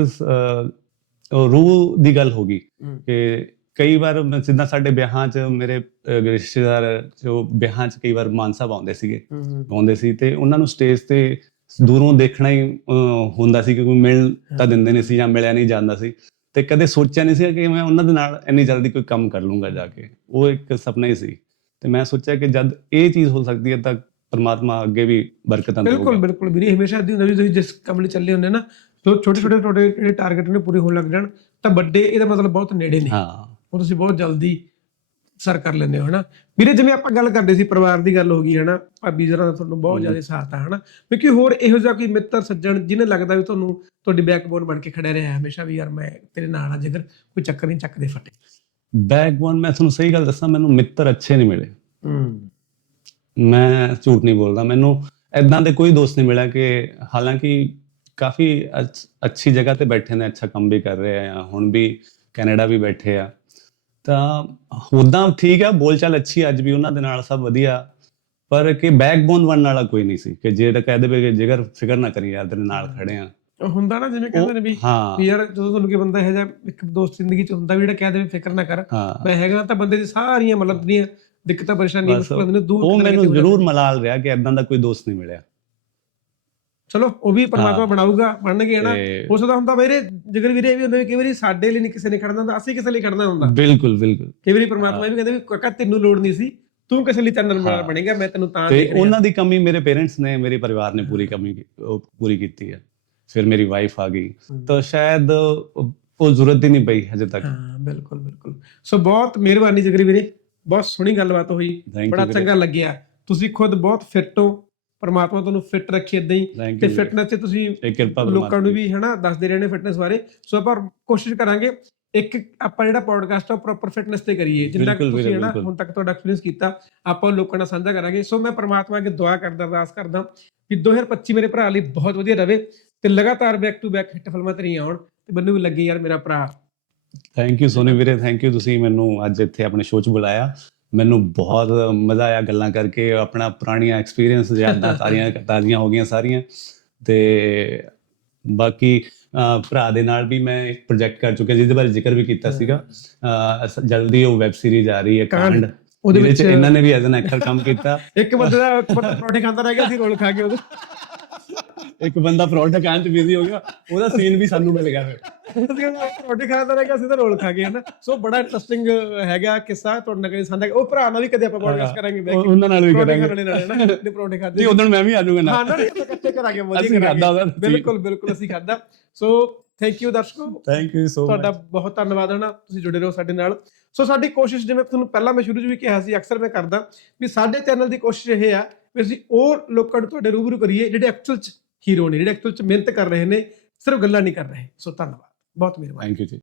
ਰੂਹ ਦੀ ਗੱਲ ਹੋ ਗਈ ਕਿ ਕਈ ਵਾਰ ਜਿੱਦਾਂ ਸਾਡੇ ਵਿਆਹਾਂ 'ਚ ਮੇਰੇ ਰਿਸ਼ਤੇਦਾਰ ਜੋ ਵਿਆਹਾਂ 'ਚ ਕਈ ਵਾਰ ਮਾਨ ਸਾਹਿਬ ਆਉਂਦੇ ਸੀਗੇ। ਆਉਂਦੇ ਸੀ ਤੇ ਉਹਨਾਂ ਨੂੰ ਸਟੇਜ ਤੇ ਦੂਰੋਂ ਦੇਖਣਾ ਹੀ ਹੁੰਦਾ ਸੀ ਕਿ ਕੋਈ ਮਿਲ ਤਾਂ ਦਿੰਦੇ ਨਹੀਂ ਸੀ ਜਾਂ ਮਿਲਿਆ ਨਹੀਂ ਜਾਂਦਾ ਸੀ। ਤੇ ਕਦੇ ਸੋਚਿਆ ਨਹੀਂ ਸੀ ਕਿ ਮੈਂ ਉਹਨਾਂ ਦੇ ਨਾਲ ਇੰਨੀ ਜਲਦੀ ਕੋਈ ਕੰਮ ਕਰ ਲੂੰਗਾ ਜਾ ਕੇ। ਉਹ ਇੱਕ ਸੁਪਨਾ ਹੀ ਸੀ। ਤੇ ਮੈਂ ਸੋਚਿਆ ਕਿ ਜਦ ਇਹ ਚੀਜ਼ ਹੋ ਸਕਦੀ ਹੈ ਤਾਂ ਪਰਮਾਤਮਾ ਅੱਗੇ ਵੀ ਬਰਕਤਾਂ ਬਿਲਕੁਲ ਦੇਊਗਾ। ਬਿਲਕੁਲ ਵੀਰੇ ਹਮੇਸ਼ਾ ਇਦਾਂ ਹੁੰਦਾ ਵੀ ਤੁਸੀਂ ਜਿਸ ਕੰਮ ਲਈ ਚੱਲੇ ਹੁੰਦੇ ਨਾ ਸੋ ਛੋਟੇ ਛੋਟੇ ਤੁਹਾਡੇ ਜਿਹੜੇ ਟਾਰਗੇਟ ਨੇ ਪੂਰੇ ਹੋਣ ਲੱਗ ਜਾਣ ਤਾਂ ਵੱਡੇ ਇਹਦਾ ਮਤਲਬ ਬਹੁਤ ਨੇੜੇ ਨੇ। ਹਾਂ। ਉਹ ਤੁਸੀਂ ਬਹੁਤ ਜਲਦੀ ਸਰ ਕਰ ਲੈਂਦੇ ਹੋ ਹਨਾ? ਵੀਰੇ ਜਿਵੇਂ ਆਪਾਂ ਗੱਲ ਕਰਦੇ ਸੀ ਪਰਿਵਾਰ ਦੀ ਗੱਲ ਹੋ ਗਈ ਹਨਾ? ਭਾਬੀ ਜਰਾ ਦਾ ਤੁਹਾਨੂੰ ਬਹੁਤ। ਜ਼ਿਆਦਾ ਸਾਥ ਆ ਹਨਾ? ਵੀ ਹੋਰ ਇਹੋ ਜਿਹਾ ਕੋਈ ਮਿੱਤਰ ਸੱਜਣ ਜਿਹਨੇ ਲੱਗਦਾ ਵੀ ਤੁਹਾਨੂੰ ਤੁਹਾਡੀ ਬੈਕਬੋਨ ਬਣ ਕੇ ਖੜਿਆ ਰਿਹਾ ਹਮੇਸ਼ਾ ਵੀ ਯਾਰ ਮੈਂ ਤੇਰੇ ਨਾਲ ਆ ਜਿਗਰ ਕੋਈ ਚੱਕਰ ਨਹੀਂ ਚੱਕਦੇ ਫਟੇ। ਬੈਕਬੋਨ ਮੈਂ ਤੁਹਾਨੂੰ ਸਹੀ ਗੱਲ ਦੱਸਾਂ ਮੈਨੂੰ ਮਿੱਤਰ ਅੱਛੇ ਨਹੀਂ ਮਿਲੇ। ਹੂੰ। ਮੈਂ ਝੂਠ ਨਹੀਂ ਬੋਲਦਾ। ਮੈਨੂੰ ਐਦਾਂ ਦੇ ਕੋਈ ਦੋਸਤ ਨਹੀਂ ਮਿਲਿਆ ਕਿ ਹਾਲਾਂਕਿ ਕਾਫੀ ਅੱਛੀ ਜਗ੍ਹਾ ਤੇ ਬੈਠੇ ਨੇ ਅੱਛਾ ਕੰਮ ਵੀ ਕਰ ਰਹੇ ਆ ਹੁਣ ਵੀ ਕੈਨੇਡਾ ਵੀ ਬੈਠੇ ਆ। ਤਾਂ ਉਦਾਂ ਠੀਕ ਆ ਬੋਲਚਾਲ ਅੱਛੀ ਅੱਜ ਵੀ ਉਹਨਾਂ ਦੇ ਨਾਲ ਸਭ ਵਧੀਆ। ਪਰ ਕਿ ਬੈਕਬੋਨ ਬਣਨ ਵਾਲਾ ਕੋਈ ਨਹੀਂ ਸੀ ਕਿ ਜੇ ਤਾਂ ਕਹਿ ਦੇਵੇ ਕਿ ਜਿਗਰ ਫਿਕਰ ਨਾ ਕਰੀ ਯਾਰ ਤੇਰੇ ਨਾਲ ਖੜੇ ਆ। ਹੁੰਦਾ ਨਾ ਜਿਵੇਂ ਕਹਿੰਦੇ ਨੇ ਵੀ ਯਾਰ ਜਦੋਂ ਤੁਹਾਨੂੰ ਕੋਈ ਬੰਦਾ ਇਹੋ ਜਿਹਾ ਇੱਕ ਦੋਸਤ ਜ਼ਿੰਦਗੀ ਚ ਹੁੰਦਾ ਵੀ ਜਿਹੜਾ ਕਹਿ ਦੇਵੇ ਫਿਕਰ ਨਾ ਕਰ ਮੈਂ ਹੈਗਾ ਤਾਂ ਬੰਦੇ ਦੀ ਸਾਰੀਆਂ ਮਤਲਬ ਜਿਹੜੀਆਂ ਦਿੱਕਤਾਂ ਪਰੇਸ਼ਾਨੀਆਂ ਬਸ ਮੁਸ਼ਕਲਾਂ ਨੇ ਦੂਰ ਉਹ ਮੈਨੂੰ ਜ਼ਰੂਰ। ਮਲਾਲ ਰਿਹਾ ਕਿ ਐਦਾਂ ਦਾ ਕੋਈ ਦੋਸਤ ਨਹੀਂ ਮਿਲਿਆ। ਚਲੋ ਉਹ ਵੀ ਪਰਮਾਤਮਾ ਹਾਂ। ਬਣਾਊਗਾ ਬਣਨਗੇ ਹਨਾ? ਤੇ ਉਸ ਦਾ ਹੁੰਦਾ ਵੀਰੇ ਜਿਗਰ ਵੀਰੇ ਵੀ ਹੁੰਦਾ ਕਈ ਵਾਰੀ ਸਾਡੇ ਲਈ ਨਹੀਂ ਕਿਸੇ ਨੇ ਖੜਨਾ ਹੁੰਦਾ ਅਸੀਂ ਕਿਸੇ ਲਈ ਖੜਨਾ ਹੁੰਦਾ। ਬਿਲਕੁਲ ਬਿਲਕੁਲ। ਕਈ ਵਾਰੀ ਪਰਮਾਤਮਾ ਵੀ ਕਹਿੰਦੇ ਵੀ ਕਾਕਾ ਤੈਨੂੰ ਲੋੜ ਨਹੀਂ ਸੀ ਤੂੰ ਕਿਸੇ ਲਈ ਚੰਨਨ ਹਾਂ। ਬਣੇਗਾ ਮੈਂ ਤੈਨੂੰ ਤਾਂ ਤੇ ਉਹਨਾਂ ਦੀ ਕਮੀ ਮੇਰੇ ਪੇਰੈਂਟਸ ਨੇ ਮੇਰੇ ਪਰਿਵਾਰ ਨੇ ਪੂਰੀ ਕਮੀ ਪੂਰੀ ਕੀਤੀ ਹੈ। ਫਿਰ ਮੇਰੀ ਵਾਈਫ ਆ ਗਈ। ਤਾਂ ਸ਼ਾਇਦ ਉਹ ਜ਼ਰੂਰਤ ਹੀ ਨਹੀਂ ਪਈ ਹਜੇ ਤੱਕ। ਹਾਂ ਬਿਲਕੁਲ ਬਿਲਕੁਲ। ਸੋ ਬਹੁਤ ਮਿਹਰਬਾਨੀ ਜਿਗਰ ਵੀਰੇ ਬਹੁਤ ਸੋਹਣੀ ਗੱਲਬਾਤ ਹੋਈ ਬੜਾ ਚੰਗਾ ਲੱਗਿਆ। ਤੁਸੀਂ ਖੁਦ ਬਹੁਤ ਫਿੱਟ ਹੋ ਪਰਮਾਤਮਾ ਤੁਹਾਨੂੰ ਫਿੱਟ ਰੱਖੇ ਇਦਾਂ ਹੀ ਤੇ ਫਿਟਨੈਸ ਤੇ ਤੁਸੀਂ ਲੋਕਾਂ ਨੂੰ ਵੀ ਹਨਾ ਦੱਸਦੇ ਰਹਿਣੇ ਫਿਟਨੈਸ ਬਾਰੇ। ਸੋ ਆਪਾਂ ਕੋਸ਼ਿਸ਼ ਕਰਾਂਗੇ ਇੱਕ ਆਪਾਂ ਜਿਹੜਾ ਪੋਡਕਾਸਟ ਆ ਪ੍ਰੋਪਰ ਫਿਟਨੈਸ ਤੇ ਕਰੀਏ। ਜਿੰਨਾ ਕੁ ਤੁਸੀਂ ਹਨਾ। ਹੁਣ ਤੱਕ ਤੁਹਾਡਾ ਐਕਸਪੀਰੀਅੰਸ ਕੀਤਾ ਆਪਾਂ ਲੋਕਾਂ ਨਾਲ ਸਾਂਝਾ ਕਰਾਂਗੇ। ਸੋ ਮੈਂ ਪ੍ਰਮਾਤਮਾ ਅੱਗੇ ਦੁਆ ਕਰਦਾ ਅਰਦਾਸ ਕਰਦਾ ਵੀ 2025 ਮੇਰੇ ਭਰਾ ਲਈ ਬਹੁਤ ਵਧੀਆ ਰਵੇ ਤੇ ਲਗਾਤਾਰ ਬੈਕ ਟੂ ਬੈਕ ਹਿੱਟ ਫਿਲਮਾਂ ਤੇਰੀਆਂ ਆਉਣ ਤੇ ਮੈਨੂੰ ਵੀ ਲੱਗੇ ਯਾਰ ਮੇਰਾ ਭਰਾ। ਥੈਂਕ ਯੂ ਸੋਨੀ ਵੀਰੇ। ਥੈਂਕ ਯੂ ਤੁਸੀਂ ਮੈਨੂੰ ਅੱਜ ਇੱਥੇ ਆਪਣੇ ਸ਼ੋਅ 'ਚ ਬੁਲਾਇਆ। ਮੈਨੂੰ ਬਹੁਤ ਮਜ਼ਾ ਆਇਆ ਗੱਲਾਂ ਕਰਕੇ ਆਪਣਾ ਪੁਰਾਣੀਆਂ ਐਕਸਪੀਰੀਅੰਸ ਯਾਦਾਂ ਸਾਰੀਆਂ ਤਾਜ਼ੀਆਂ ਹੋ ਗਈਆਂ ਸਾਰੀਆਂ। ਤੇ ਬਾਕੀ ਭਰਾ ਦੇ ਨਾਲ ਵੀ ਮੈਂ ਇੱਕ ਪ੍ਰੋਜੈਕਟ ਕਰ ਚੁੱਕਿਆ ਜਿਹਦੇ ਬਾਰੇ ਜ਼ਿਕਰ ਵੀ ਕੀਤਾ ਸੀਗਾ। ਜਲਦੀ ਉਹ ਵੈਬ ਸੀਰੀਜ਼ ਆ ਰਹੀ ਹੈ ਕਾਂਡ। ਉਹਦੇ ਵਿੱਚ ਇਹਨਾਂ ਨੇ ਵੀ ਐਜ਼ ਐਨ ਐਕਟਰ ਕੰਮ ਕੀਤਾ। <laughs> ਇੱਕ ਬੰਦੇ ਦਾ <laughs> ਪਰੌਂਠੇ ਖਾਂਦਾ ਰਹਿ ਗਿਆ ਸੀ ਰੋਲ ਖਾ ਕੇ ਉਹਦੇ। ਇੱਕ ਬੰਦਾ ਪ੍ਰੋਡਕਟ ਕਾਂਡ 'ਚ ਬਿਜ਼ੀ ਹੋ ਗਿਆ ਉਹਦਾ ਸੀਨ ਵੀ ਸਾਨੂੰ ਮਿਲ ਗਿਆ ਫਿਰ। ਅਸੀਂ ਪਰੌਂਠੇ ਖਾਂਦਾ ਰਹਿ ਗਿਆ ਸੀ ਤਾਂ ਰੋਲ ਖਾ ਕੇ ਹਨਾ। ਸੋ ਬੜਾ ਇੰਟਰਸਟਿੰਗ ਹੈਗਾ ਕਿੱਸਾ ਤੁਹਾਡੇ ਨਾਲ ਕਦੇ ਸਾਂਝਾ ਉਹ ਭਰਾ ਨਾਲ ਵੀ ਕਦੇ ਆਪਾਂ ਪੋਡਕਾਸਟ ਕਰਾਂਗੇ ਬਹਿ ਉਹ- ਕੇ ਉਹਨਾਂ ਨਾਲ ਵੀ ਪਰੌਂਠੇ ਕਰਾਂਗੇ। ਖਾਣੇ ਹਨਾ ਜਿਹੜੇ ਪਰੌਂਠੇ ਖਾਦੇ ਨਹੀਂ ਉਦੋਂ ਮੈਂ ਵੀ ਆ ਜਾਊਂਗਾ ਹਾਂ ਨਾ ਨਾ ਆਪਾਂ ਇਕੱਠੇ ਕਰਾਂਗੇ ਅਸੀਂ ਵਧੀਆ ਖਾਦਾ ਕਰਾਂਗੇ ਬਿਲਕੁਲ ਬਿਲਕੁਲ ਅਸੀਂ ਖਾਦਾ ਸੋ ਥੈਂਕ ਯੂ ਦਰਸ਼ਕੋ। ਥੈਂਕ ਯੂ ਸੋ ਤੁਹਾਡਾ ਬਹੁਤ ਧੰਨਵਾਦ ਹੈ ਨਾ ਤੁਸੀਂ ਜੁੜੇ ਰਹੋ ਸਾਡੇ ਨਾਲ। ਸੋ ਸਾਡੀ ਕੋਸ਼ਿਸ਼ ਜਿਵੇਂ ਤੁਹਾਨੂੰ ਪਹਿਲਾਂ ਮੈਂ ਸ਼ੁਰੂ 'ਚ ਵੀ ਕਿਹਾ ਸੀ ਅਕਸਰ ਮੈਂ ਕਰਦਾ ਵੀ ਸਾਡੇ ਚੈਨਲ ਦੀ ਕੋਸ਼ਿਸ਼ ਇਹ ਆ ਵੀ ਅਸੀਂ ਉਹ ਲੋਕਾਂ ਨੂੰ ਤੁਹਾਡੇ ਰੂਬਰੂ ਕਰੀਏ ਜਿਹੜੇ ਐਕਚੁਅਲ 'ਚ ਹੀਰੋ ਨੇ, ਜਿਹੜੇ ਐਕਚੁਅਲ 'ਚ ਮਿਹਨਤ ਕਰ ਰਹੇ ਨੇ, ਸਿਰਫ ਗੱਲਾਂ ਨਹੀਂ ਕਰ ਰਹੇ। ਸੋ ਧੰਨਵਾਦ। ਬਹੁਤ ਮਿਹਰਬਾਨੀ। ਥੈਂਕ ਯੂ ਜੀ।